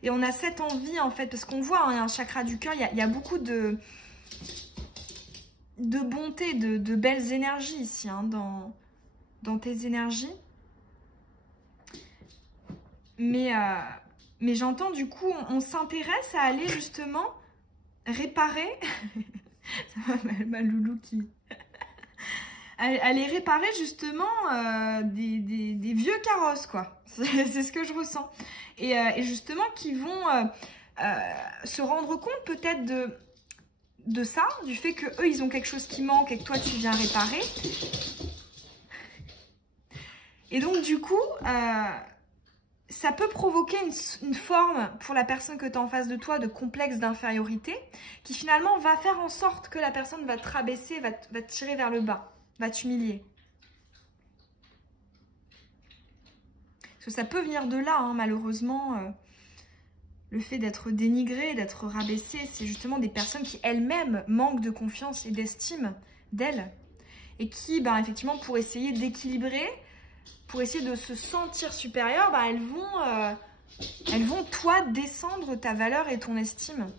Et on a cette envie en fait, parce qu'on voit, hein, un chakra du cœur, il y a beaucoup de bonté, de belles énergies ici, hein, dans tes énergies. Mais j'entends du coup, on s'intéresse à aller justement réparer. Ça va, ma loulou qui... aller réparer justement des vieux carrosses, quoi. C'est ce que je ressens. Et justement, qui vont se rendre compte peut-être de ça, du fait que eux ils ont quelque chose qui manque et que toi tu viens réparer. Et donc du coup, ça peut provoquer une forme pour la personne que tu as en face de toi de complexe d'infériorité qui finalement va faire en sorte que la personne va te rabaisser, va te tirer vers le bas, va t'humilier. Parce que ça peut venir de là, hein, malheureusement. Le fait d'être dénigré, d'être rabaissé, c'est justement des personnes qui elles-mêmes manquent de confiance et d'estime d'elles. Et qui, bah, effectivement, pour essayer d'équilibrer, pour essayer de se sentir supérieure, bah, elles vont, toi, descendre ta valeur et ton estime.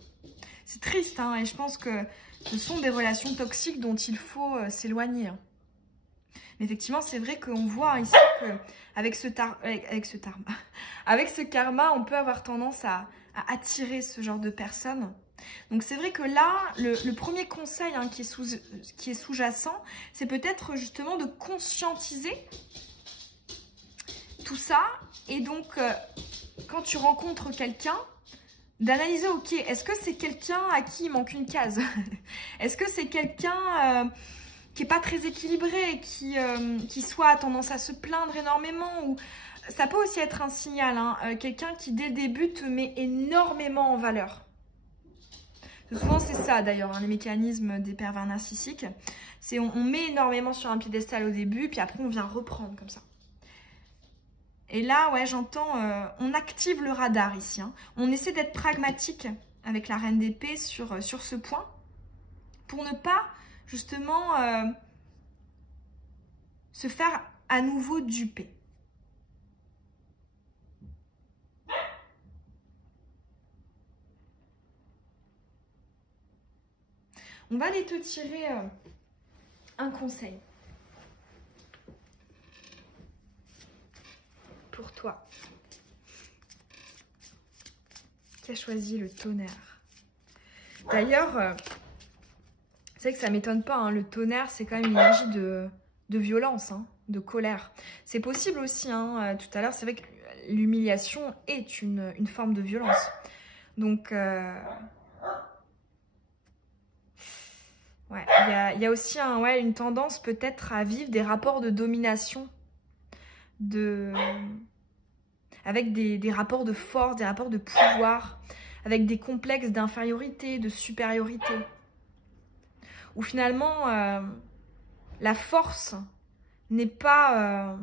C'est triste, hein, et je pense que ce sont des relations toxiques dont il faut s'éloigner. Hein. Mais effectivement, c'est vrai qu'on voit ici qu'avec ce karma, on peut avoir tendance à attirer ce genre de personnes. Donc c'est vrai que là, le premier conseil hein, qui est sous-jacent, c'est peut-être justement de conscientiser tout ça. Et donc, quand tu rencontres quelqu'un, d'analyser, ok, est-ce que c'est quelqu'un à qui il manque une case? Est-ce que c'est quelqu'un qui n'est pas très équilibré, qui soit a tendance à se plaindre énormément, ou ça peut aussi être un signal, hein, quelqu'un qui dès le début te met énormément en valeur. Souvent c'est ça d'ailleurs, hein, les mécanismes des pervers narcissiques, c'est on met énormément sur un piédestal au début, puis après on vient reprendre comme ça. Et là, ouais, j'entends, on active le radar ici, hein. On essaie d'être pragmatique avec la reine d'épée sur ce point, pour ne pas justement se faire à nouveau duper. On va aller te tirer un conseil pour toi qui a choisi le tonnerre. D'ailleurs, c'est vrai que ça ne m'étonne pas, hein, le tonnerre c'est quand même une énergie de violence, hein, de colère. C'est possible aussi, hein, tout à l'heure, c'est vrai que l'humiliation est une forme de violence. Donc... ouais, il y a aussi une tendance peut-être à vivre des rapports de domination, avec des rapports de force, des rapports de pouvoir, avec des complexes d'infériorité, de supériorité. Où finalement, la force n'est pas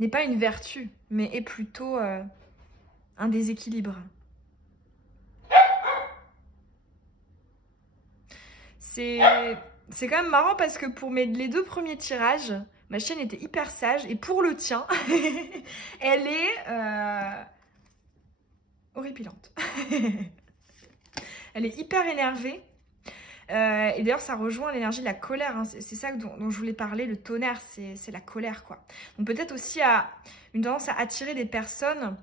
une vertu, mais est plutôt un déséquilibre. C'est quand même marrant parce que pour les 2 premiers tirages, ma chienne était hyper sage. Et pour le tien, elle est horripilante. Elle est hyper énervée. Et d'ailleurs, ça rejoint l'énergie de la colère. Hein. C'est ça dont je voulais parler. Le tonnerre, c'est la colère, quoi. Donc peut-être aussi une tendance à attirer des personnes,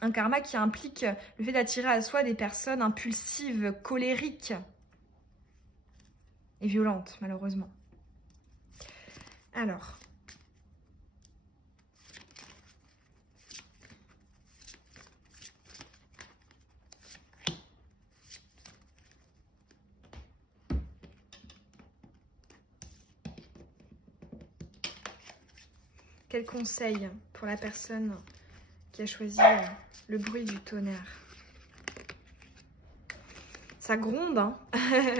un karma qui implique le fait d'attirer à soi des personnes impulsives, colériques, et violente, malheureusement. Alors. Quel conseil pour la personne qui a choisi le bruit du tonnerre. Ça gronde, hein.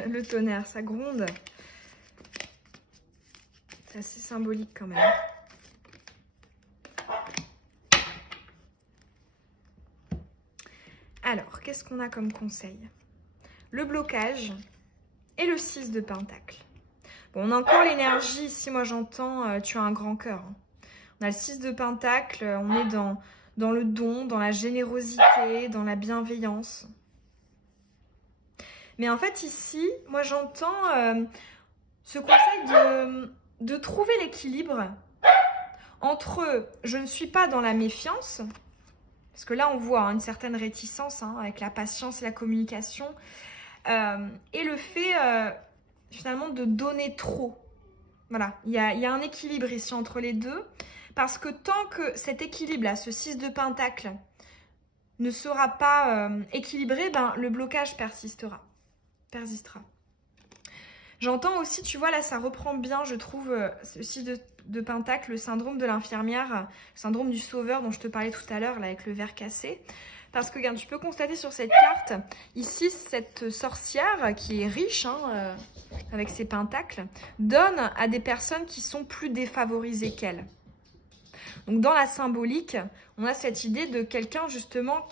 Le tonnerre, ça gronde. C'est assez symbolique quand même. Alors, qu'est-ce qu'on a comme conseil? Le blocage et le 6 de pentacle. Bon, on a encore l'énergie ici, moi j'entends, tu as un grand cœur. Hein. On a le 6 de pentacle, on est dans le don, dans la générosité, dans la bienveillance. Mais en fait ici, moi j'entends ce conseil de trouver l'équilibre entre je ne suis pas dans la méfiance, parce que là on voit une certaine réticence avec la patience et la communication, et le fait finalement de donner trop. Voilà, il y a un équilibre ici entre les deux, parce que tant que cet équilibre-là, ce 6 de pentacle, ne sera pas équilibré, ben, le blocage persistera. J'entends aussi, tu vois, là, ça reprend bien, je trouve, ce 6 de pentacle, le syndrome de l'infirmière, le syndrome du sauveur dont je te parlais tout à l'heure, là, avec le verre cassé. Parce que, regarde, tu peux constater sur cette carte, ici, cette sorcière qui est riche, avec ses pentacles, donne à des personnes qui sont plus défavorisées qu'elle. Donc, dans la symbolique, on a cette idée de quelqu'un, justement,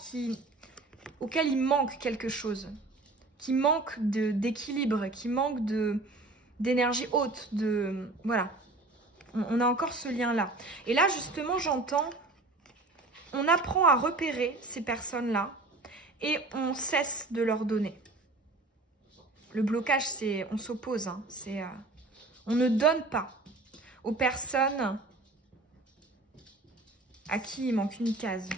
auquel il manque quelque chose. Qui manque d'équilibre, qui manque d'énergie haute, voilà. On a encore ce lien-là. Et là, justement, j'entends, on apprend à repérer ces personnes-là et on cesse de leur donner. Le blocage, c'est, on s'oppose, on ne donne pas aux personnes à qui il manque une case.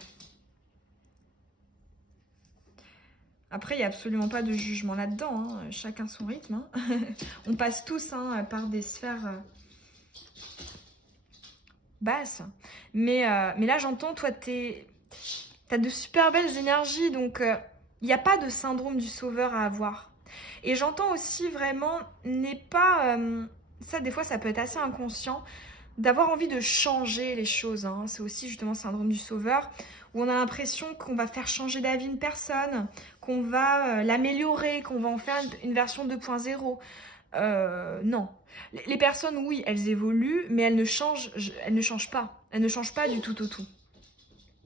Après, il n'y a absolument pas de jugement là-dedans, chacun son rythme. On passe tous par des sphères basses. Mais là, j'entends, toi, tu as de super belles énergies, donc il n'y a pas de syndrome du sauveur à avoir. Et j'entends aussi vraiment, ça, des fois, ça peut être assez inconscient, d'avoir envie de changer les choses. C'est aussi justement le syndrome du sauveur, où on a l'impression qu'on va faire changer d'avis une personne, qu'on va l'améliorer, qu'on va en faire une version 2.0. Non. Les personnes, oui, elles évoluent, mais elles ne changent pas. Elles ne changent pas du tout au tout.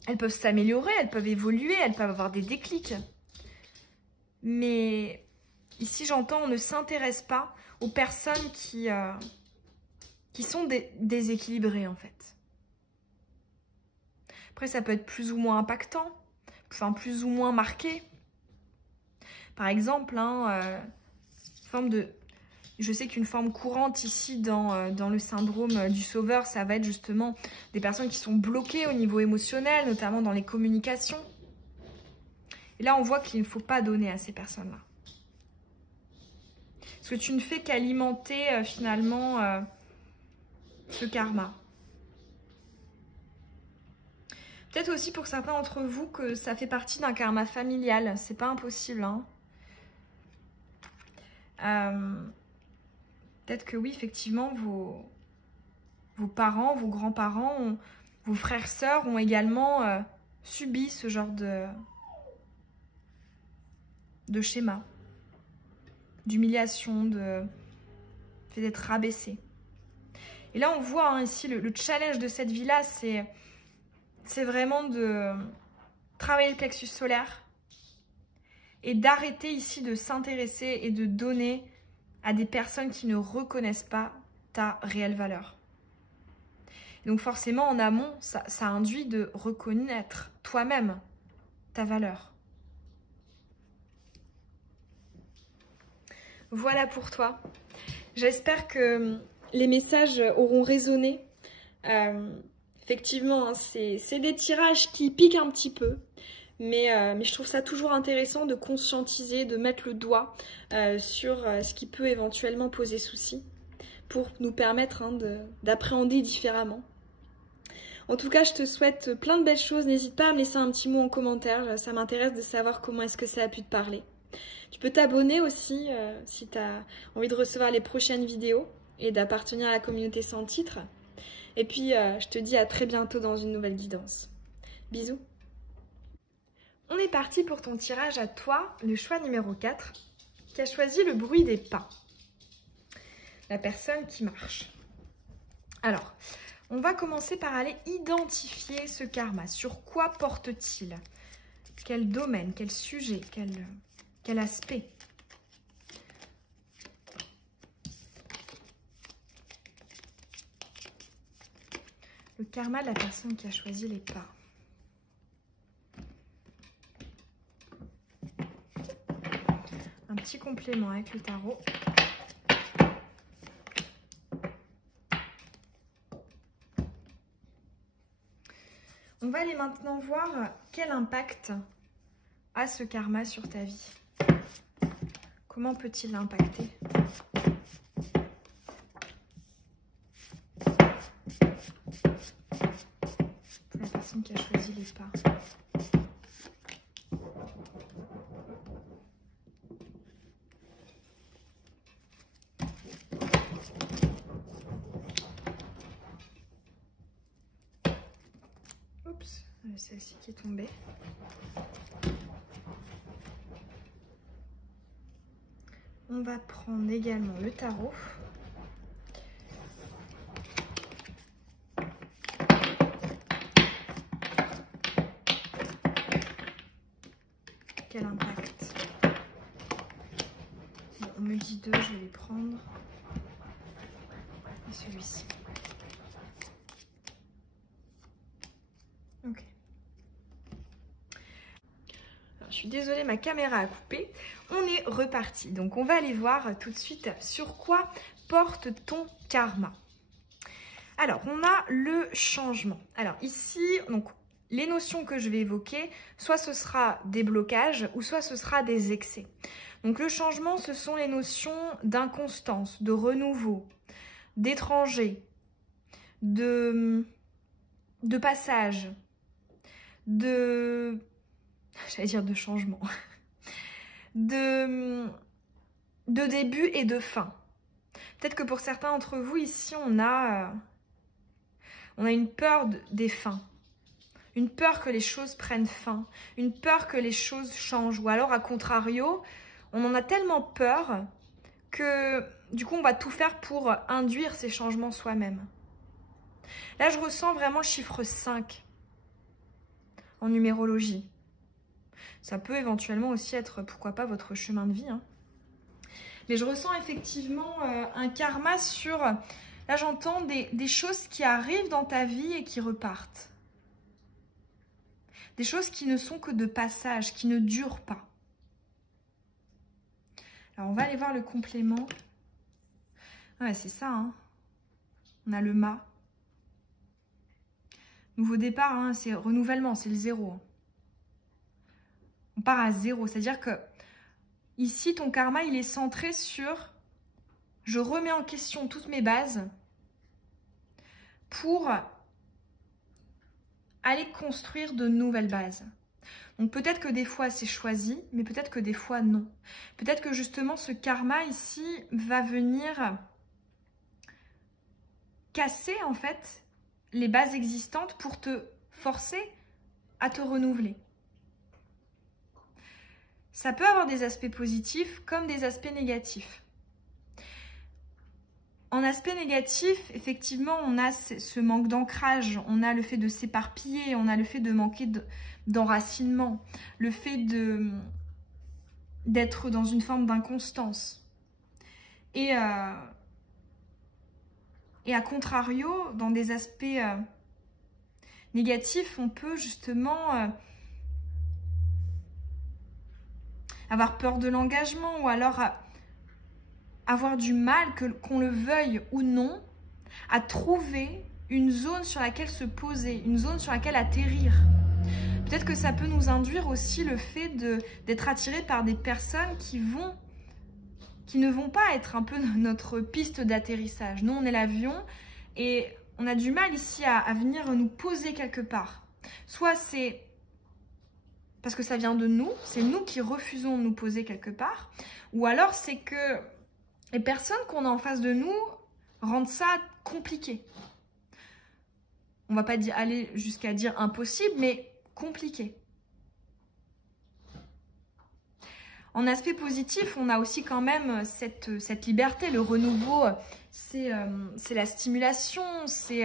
Elles peuvent s'améliorer, elles peuvent évoluer, elles peuvent avoir des déclics. Mais ici, j'entends, on ne s'intéresse pas aux personnes qui sont déséquilibrées, en fait. Après, ça peut être plus ou moins impactant, enfin plus ou moins marqué. Par exemple, je sais qu'une forme courante ici dans le syndrome du sauveur, ça va être justement des personnes qui sont bloquées au niveau émotionnel, notamment dans les communications. Et là, on voit qu'il ne faut pas donner à ces personnes-là. Parce que tu ne fais qu'alimenter finalement ce karma. Peut-être aussi pour certains d'entre vous que ça fait partie d'un karma familial. C'est pas impossible. Peut-être que oui, effectivement, vos parents, vos grands-parents, vos frères, sœurs ont également subi ce genre de schéma. D'humiliation, fait d'être rabaissé. Et là, on voit ici le challenge de cette vie-là, c'est vraiment de travailler le plexus solaire et d'arrêter ici de s'intéresser et de donner à des personnes qui ne reconnaissent pas ta réelle valeur. Et donc forcément, en amont, ça induit de reconnaître toi-même ta valeur. Voilà pour toi. J'espère que les messages auront résonné. Effectivement, c'est des tirages qui piquent un petit peu, mais je trouve ça toujours intéressant de conscientiser, de mettre le doigt sur ce qui peut éventuellement poser souci pour nous permettre d'appréhender différemment. En tout cas, je te souhaite plein de belles choses. N'hésite pas à me laisser un petit mot en commentaire, ça m'intéresse de savoir comment est-ce que ça a pu te parler. Tu peux t'abonner aussi si tu as envie de recevoir les prochaines vidéos et d'appartenir à la communauté sans titre. Et puis, je te dis à très bientôt dans une nouvelle guidance. Bisous. On est parti pour ton tirage à toi, le choix numéro 4, qui a choisi le bruit des pas. La personne qui marche. Alors, on va commencer par aller identifier ce karma. Sur quoi porte-t-il? Quel domaine, quel sujet, quel aspect? Le karma de la personne qui a choisi les pas. Un petit complément avec le tarot. On va aller maintenant voir quel impact a ce karma sur ta vie. Comment peut-il l'impacter? La personne qui a choisi les pas. Oups, celle-ci qui est tombée. On va prendre également le tarot. Quel impact? Bon, on me dit 2, je vais les prendre. Et celui-ci. Ok. Alors, je suis désolée, ma caméra a coupé. On est reparti. Donc, on va aller voir tout de suite sur quoi porte ton karma. Alors, on a le changement. Alors, ici, donc, les notions que je vais évoquer, soit ce sera des blocages ou soit ce sera des excès. Donc, le changement, ce sont les notions d'inconstance, de renouveau, d'étranger, de passage, j'allais dire de changement, de début et de fin. Peut-être que pour certains d'entre vous, ici, on a une peur des fins. Une peur que les choses prennent fin. Une peur que les choses changent. Ou alors, à contrario, on en a tellement peur que, du coup, on va tout faire pour induire ces changements soi-même. Là, je ressens vraiment le chiffre 5 en numérologie. Ça peut éventuellement aussi être, pourquoi pas, votre chemin de vie. Hein. Mais je ressens effectivement un karma sur... Là, j'entends des choses qui arrivent dans ta vie et qui repartent. Des choses qui ne sont que de passage, qui ne durent pas. Alors, on va aller voir le complément. Ouais, c'est ça. Hein. On a le mât. Nouveau départ, hein, c'est renouvellement, c'est le 0. On part à 0. C'est-à-dire que ici, ton karma, il est centré sur « je remets en question toutes mes bases pour aller construire de nouvelles bases ». Donc peut-être que des fois c'est choisi, mais peut-être que des fois non. Peut-être que justement ce karma ici va venir casser en fait les bases existantes pour te forcer à te renouveler. Ça peut avoir des aspects positifs comme des aspects négatifs. En aspect négatif, effectivement, on a ce manque d'ancrage, on a le fait de s'éparpiller, on a le fait de manquer d'enracinement, le fait d'être dans une forme d'inconstance. Et à contrario, dans des aspects négatifs, on peut justement avoir peur de l'engagement ou alors avoir du mal, qu'on le veuille ou non, à trouver une zone sur laquelle se poser, une zone sur laquelle atterrir. Peut-être que ça peut nous induire aussi le fait d'être attiré par des personnes qui ne vont pas être un peu notre piste d'atterrissage. Nous, on est l'avion et on a du mal ici à venir nous poser quelque part. Soit c'est parce que ça vient de nous, c'est nous qui refusons de nous poser quelque part, ou alors c'est que les personnes qu'on a en face de nous rendent ça compliqué. On va pas aller jusqu'à dire impossible, mais compliqué. En aspect positif, on a aussi quand même cette liberté. Le renouveau, c'est la stimulation, c'est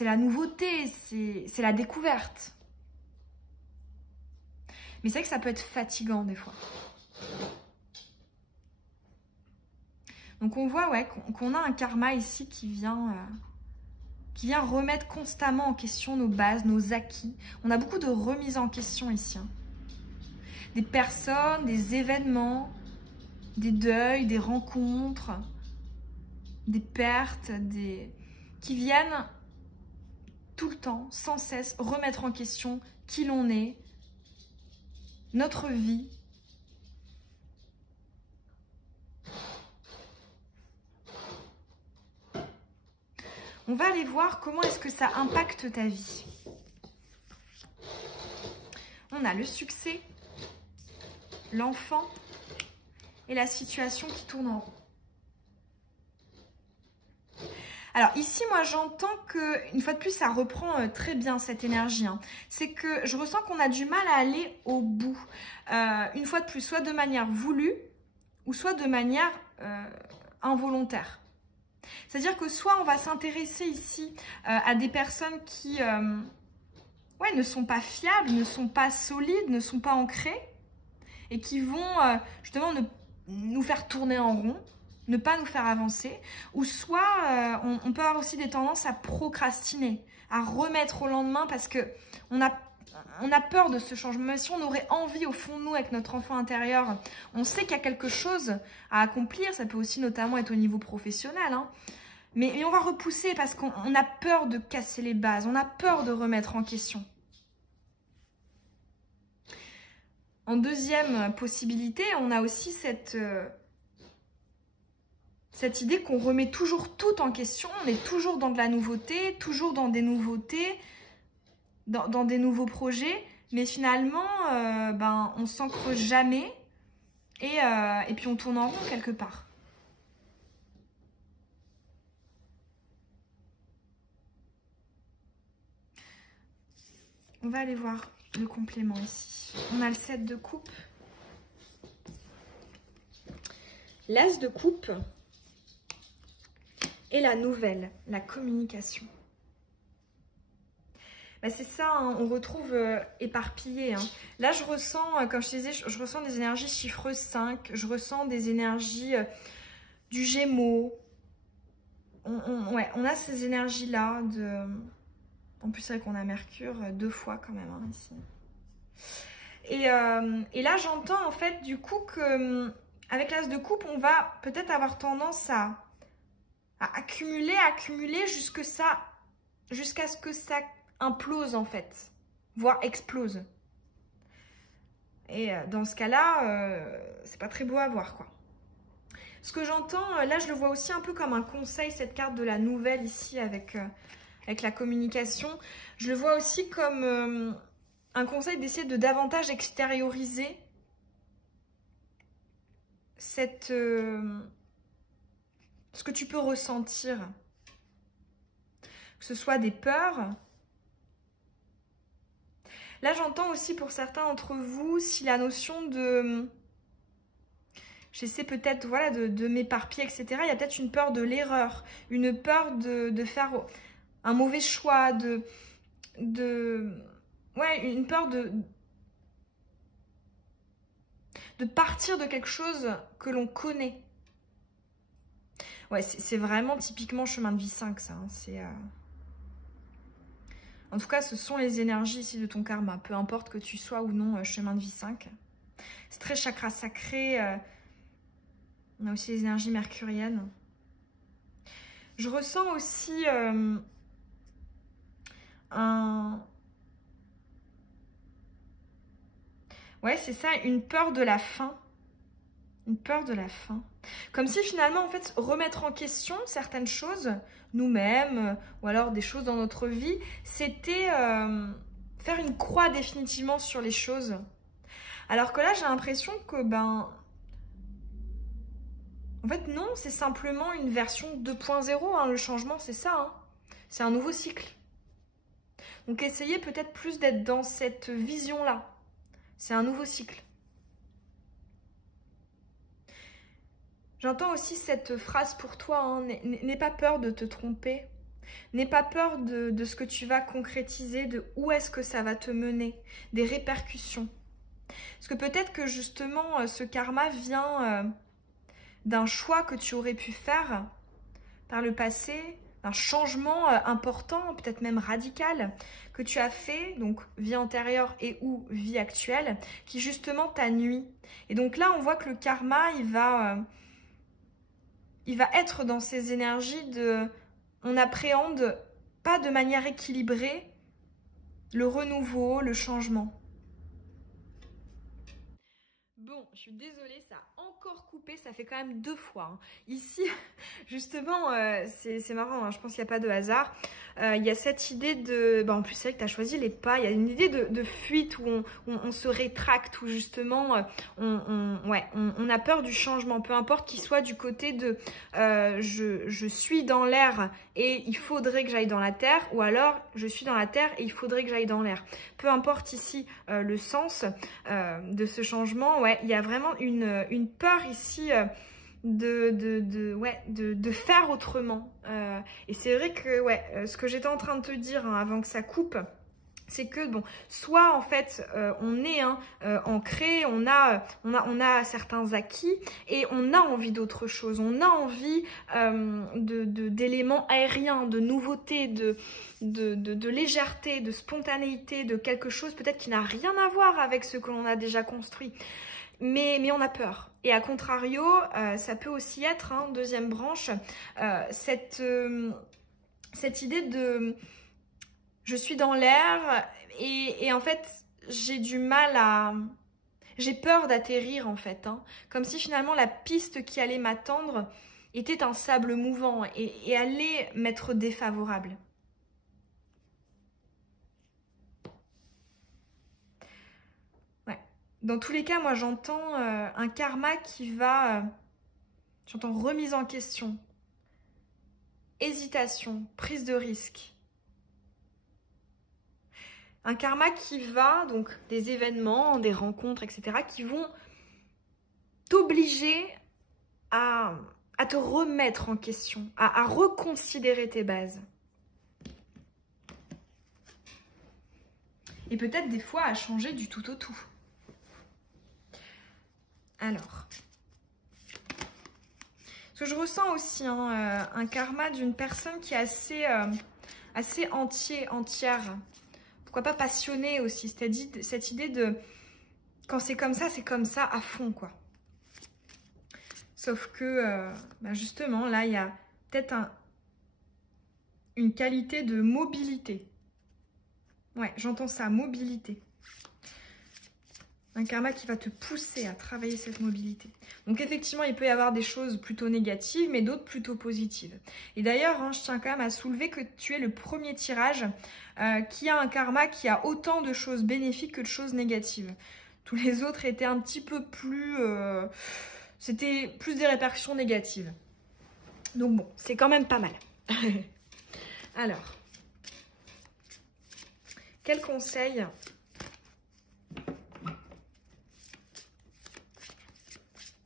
la nouveauté, c'est la découverte. Mais c'est vrai que ça peut être fatigant des fois. Donc on voit qu'on a un karma ici qui vient remettre constamment en question nos bases, nos acquis. On a beaucoup de remises en question ici. Hein. Des personnes, des événements, des deuils, des rencontres, des pertes, qui viennent tout le temps, sans cesse, remettre en question qui l'on est, notre vie. On va aller voir comment est-ce que ça impacte ta vie. On a le succès, l'enfant et la situation qui tourne en rond. Alors ici, moi, j'entends que, une fois de plus, ça reprend très bien cette énergie. Hein. C'est que je ressens qu'on a du mal à aller au bout. Une fois de plus, soit de manière voulue ou soit de manière involontaire. C'est-à-dire que soit on va s'intéresser ici à des personnes qui ne sont pas fiables, ne sont pas solides, ne sont pas ancrées et qui vont justement nous faire tourner en rond, ne pas nous faire avancer. Ou soit on peut avoir aussi des tendances à procrastiner, à remettre au lendemain parce qu'on a peur de ce changement. Même si on aurait envie au fond de nous avec notre enfant intérieur, on sait qu'il y a quelque chose à accomplir. Ça peut aussi notamment être au niveau professionnel. Hein. Mais on va repousser parce qu'on a peur de casser les bases, on a peur de remettre en question. En deuxième possibilité, on a aussi cette idée qu'on remet toujours tout en question, on est toujours dans de la nouveauté, toujours dans des nouveautés, dans des nouveaux projets, mais finalement, on s'ancre jamais et puis on tourne en rond quelque part. On va aller voir le complément ici. On a le 7 de coupe, l'as de coupe et la nouvelle, la communication. C'est ça, hein, on retrouve éparpillé. Hein. Là, je ressens, comme je te disais, je ressens des énergies chiffre 5, je ressens des énergies du Gémeaux. On a ces énergies-là de... En plus, c'est vrai qu'on a Mercure 2 fois quand même, hein, ici. Et là, j'entends en fait du coup que avec l'as de coupe, on va peut-être avoir tendance à accumuler jusqu'à ce que ça implose en fait, voire explose. Et dans ce cas-là, c'est pas très beau à voir, quoi. Ce que j'entends, là, je le vois aussi un peu comme un conseil, cette carte de la nouvelle ici avec la communication. Je le vois aussi comme un conseil d'essayer de davantage extérioriser ce que tu peux ressentir. Que ce soit des peurs. Là, j'entends aussi pour certains d'entre vous, si la notion de... J'essaie peut-être de m'éparpiller, etc. Il y a peut-être une peur de l'erreur, une peur de faire un mauvais choix, une peur de partir de quelque chose que l'on connaît. Ouais, c'est vraiment typiquement chemin de vie 5, ça. Hein. En tout cas, ce sont les énergies ici de ton karma, peu importe que tu sois ou non chemin de vie 5. C'est très chakra sacré. On a aussi les énergies mercuriennes. Je ressens aussi ouais, c'est ça, une peur de la fin. Une peur de la fin. Comme si finalement, en fait, remettre en question certaines choses, nous-mêmes, ou alors des choses dans notre vie, c'était faire une croix définitivement sur les choses. Alors que là, j'ai l'impression que, en fait, non, c'est simplement une version 2.0, hein, le changement, c'est ça. Hein. C'est un nouveau cycle. Donc essayez peut-être plus d'être dans cette vision-là. C'est un nouveau cycle. J'entends aussi cette phrase pour toi, hein, n'aie pas peur de te tromper. N'aie pas peur de ce que tu vas concrétiser, de où est-ce que ça va te mener, des répercussions. Parce que peut-être que justement ce karma vient d'un choix que tu aurais pu faire par le passé, d'un changement important, peut-être même radical, que tu as fait, donc vie antérieure et ou vie actuelle, qui justement t'a nui. Et donc là, on voit que le karma, il va être dans ces énergies de... On n'appréhende pas de manière équilibrée le renouveau, le changement. Bon, je suis désolée, ça a encore coupé, ça fait quand même 2 fois. Hein. Ici, justement, c'est marrant, hein, je pense qu'il n'y a pas de hasard. Il y a cette idée de... en plus, c'est vrai que tu as choisi les pas. Il y a une idée de fuite où on se rétracte, où justement, on a peur du changement. Peu importe qu'il soit du côté de je suis dans l'air et il faudrait que j'aille dans la terre, ou alors je suis dans la terre et il faudrait que j'aille dans l'air. Peu importe ici le sens de ce changement, ouais, il y a vraiment une peur ici de faire autrement. Et c'est vrai que ce que j'étais en train de te dire hein, avant que ça coupe, c'est que bon, soit en fait on est ancré, on a certains acquis et on a envie d'autre chose, on a envie d'éléments aériens, de nouveautés, de légèreté, de spontanéité, de quelque chose peut-être qui n'a rien à voir avec ce que l'on a déjà construit. Mais on a peur. Et à contrario, ça peut aussi être, hein, deuxième branche, cette idée de je suis dans l'air et en fait j'ai du mal à... J'ai peur d'atterrir en fait. Hein, comme si finalement la piste qui allait m'attendre était un sable mouvant et allait m'être défavorable. Dans tous les cas, moi j'entends un karma qui va... j'entends remise en question, hésitation, prise de risque. Un karma qui va, donc des événements, des rencontres, etc., qui vont t'obliger à te remettre en question, à reconsidérer tes bases. Et peut-être des fois à changer du tout au tout. Alors, ce que je ressens aussi, hein, un karma d'une personne qui est assez entière. Pourquoi pas passionnée aussi, cette idée de quand c'est comme ça à fond, quoi. Sauf que, justement, là, il y a peut-être une qualité de mobilité. Ouais, j'entends ça, mobilité. Un karma qui va te pousser à travailler cette mobilité. Donc effectivement, il peut y avoir des choses plutôt négatives, mais d'autres plutôt positives. Et d'ailleurs, hein, je tiens quand même à soulever que tu es le premier tirage qui a un karma qui a autant de choses bénéfiques que de choses négatives. Tous les autres étaient un petit peu plus... c'était plus des répercussions négatives. Donc bon, c'est quand même pas mal. Alors, quel conseil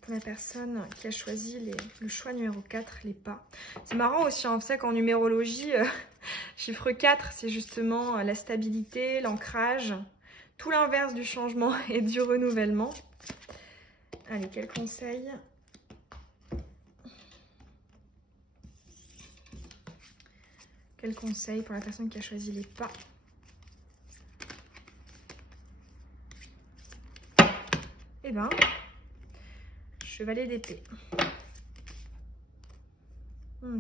pour la personne qui a choisi le choix numéro 4, les pas? C'est marrant aussi, on sait qu'en numérologie, chiffre 4, c'est justement la stabilité, l'ancrage, tout l'inverse du changement et du renouvellement. Allez, quel conseil? Quel conseil pour la personne qui a choisi les pas? Eh ben, chevalet d'épée.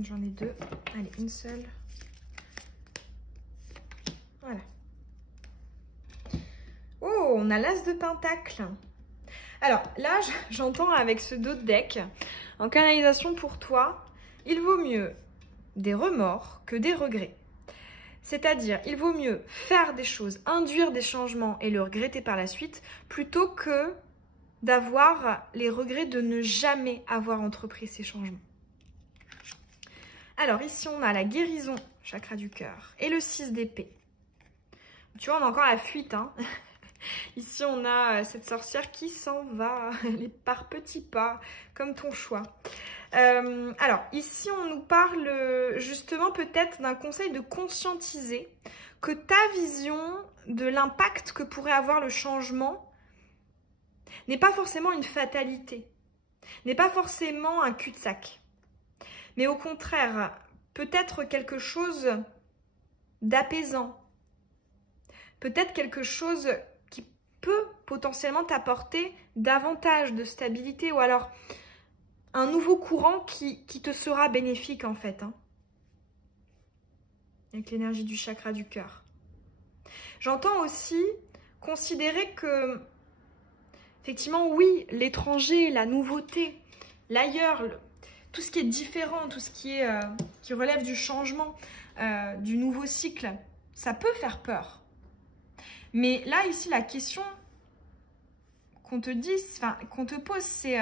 J'en ai 2. Allez, une seule. Voilà. Oh, on a l'as de pentacle. Alors là, j'entends avec ce dos de deck, en canalisation pour toi, il vaut mieux des remords que des regrets. C'est-à-dire, il vaut mieux faire des choses, induire des changements et le regretter par la suite, plutôt que d'avoir les regrets de ne jamais avoir entrepris ces changements. Alors ici, on a la guérison, chakra du cœur, et le 6 d'épée. Tu vois, on a encore la fuite, hein. Ici, on a cette sorcière qui s'en va, par petits pas, comme ton choix. Alors, ici, on nous parle justement peut-être d'un conseil de conscientiser que ta vision de l'impact que pourrait avoir le changement n'est pas forcément une fatalité, n'est pas forcément un cul-de-sac, mais au contraire, peut-être quelque chose d'apaisant, peut-être quelque chose qui peut potentiellement t'apporter davantage de stabilité ou alors un nouveau courant qui te sera bénéfique en fait, hein, avec l'énergie du chakra du cœur. J'entends aussi considérer que, effectivement, oui, l'étranger, la nouveauté, l'ailleurs, tout ce qui est différent, tout ce qui relève du changement, du nouveau cycle, ça peut faire peur. Mais là, ici, la question qu'on te dit, enfin, qu'on te pose, c'est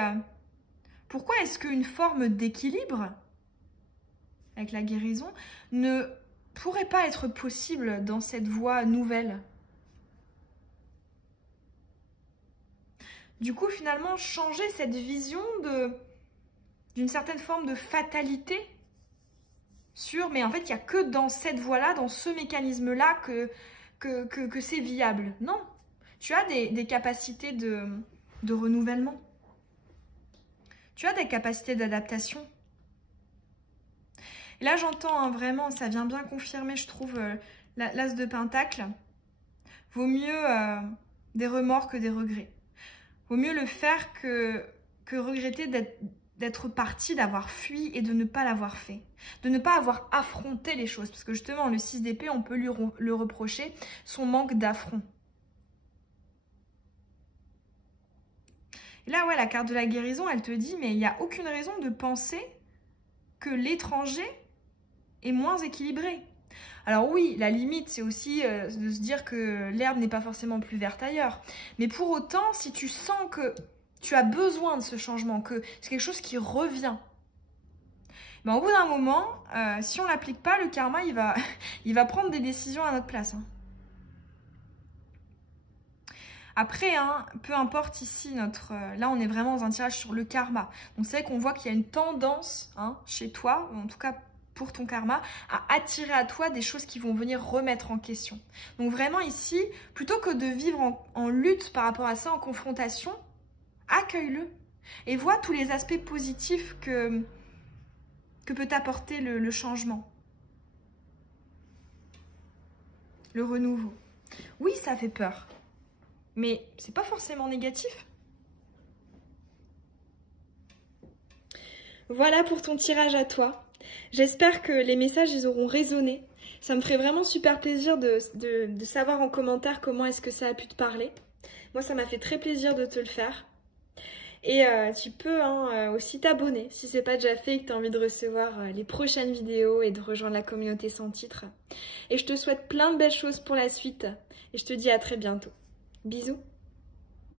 pourquoi est-ce qu'une forme d'équilibre avec la guérison ne pourrait pas être possible dans cette voie nouvelle? Du coup, finalement, changer cette vision d'une certaine forme de fatalité sur, mais en fait, il n'y a que dans cette voie-là, dans ce mécanisme-là que c'est viable. Non, tu as des capacités de renouvellement. Tu as des capacités d'adaptation. Et là, j'entends hein, vraiment, ça vient bien confirmer, je trouve, l'as de Pentacle. Vaut mieux des remords que des regrets. Vaut mieux le faire que regretter d'être parti, d'avoir fui et de ne pas l'avoir fait. De ne pas avoir affronté les choses. Parce que justement, le 6 d'épée, on peut lui le reprocher son manque d'affront. Et là, ouais, la carte de la guérison, elle te dit, mais il n'y a aucune raison de penser que l'étranger est moins équilibré. Alors oui, la limite, c'est aussi de se dire que l'herbe n'est pas forcément plus verte ailleurs. Mais pour autant, si tu sens que tu as besoin de ce changement, que c'est quelque chose qui revient, ben, au bout d'un moment, si on ne l'applique pas, le karma, il va prendre des décisions à notre place. Hein. Après, hein, peu importe ici, là on est vraiment dans un tirage sur le karma. Donc c'est vrai qu'on voit qu'il y a une tendance hein, chez toi, en tout cas pour ton karma, à attirer à toi des choses qui vont venir remettre en question. Donc vraiment ici, plutôt que de vivre en lutte par rapport à ça, en confrontation, accueille-le et vois tous les aspects positifs que peut t'apporter le changement. Le renouveau. Oui, ça fait peur, mais c'est pas forcément négatif. Voilà pour ton tirage à toi. J'espère que les messages ils auront résonné. Ça me ferait vraiment super plaisir de savoir en commentaire comment est-ce que ça a pu te parler. Moi, ça m'a fait très plaisir de te le faire. Et tu peux hein, aussi t'abonner si ce n'est pas déjà fait et que tu as envie de recevoir les prochaines vidéos et de rejoindre la communauté sans titre. Et je te souhaite plein de belles choses pour la suite. Et je te dis à très bientôt. Bisous.